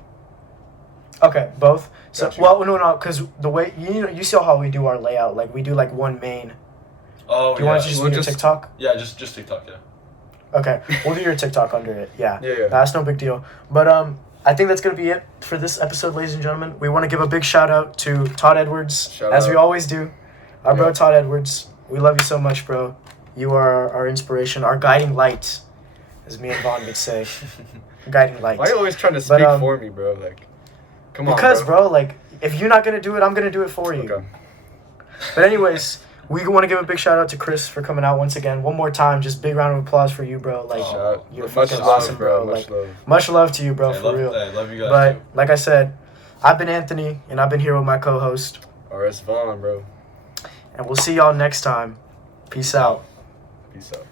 Okay, both. So Gotcha. well, no, because the way you see how we do our layout. Like, we do, like, one main. Oh, do you want to just do your TikTok? Yeah, just TikTok. Yeah. Okay, we'll do your TikTok under it. Yeah. Yeah. That's no big deal. But I think that's gonna be it for this episode, ladies and gentlemen. We want to give a big shout out to Todd Edwards, as we always do. Our bro Todd Edwards. We love you so much, bro. You are our inspiration, our guiding light, as me and Vaughn would say. Guiding light. Why are you always trying to speak for me, bro? Like, come on, because, bro, like, if you're not going to do it, I'm going to do it for you. Okay. But anyways, we want to give a big shout out to Chris for coming out once again. One more time, just big round of applause for you, bro. Like, you're fucking awesome, bro. Like, much love to you, bro, for real. I love you guys. But, like I said, I've been Anthony, and I've been here with my co-host. RS Vaughn, bro. And we'll see y'all next time. Peace out. Peace out.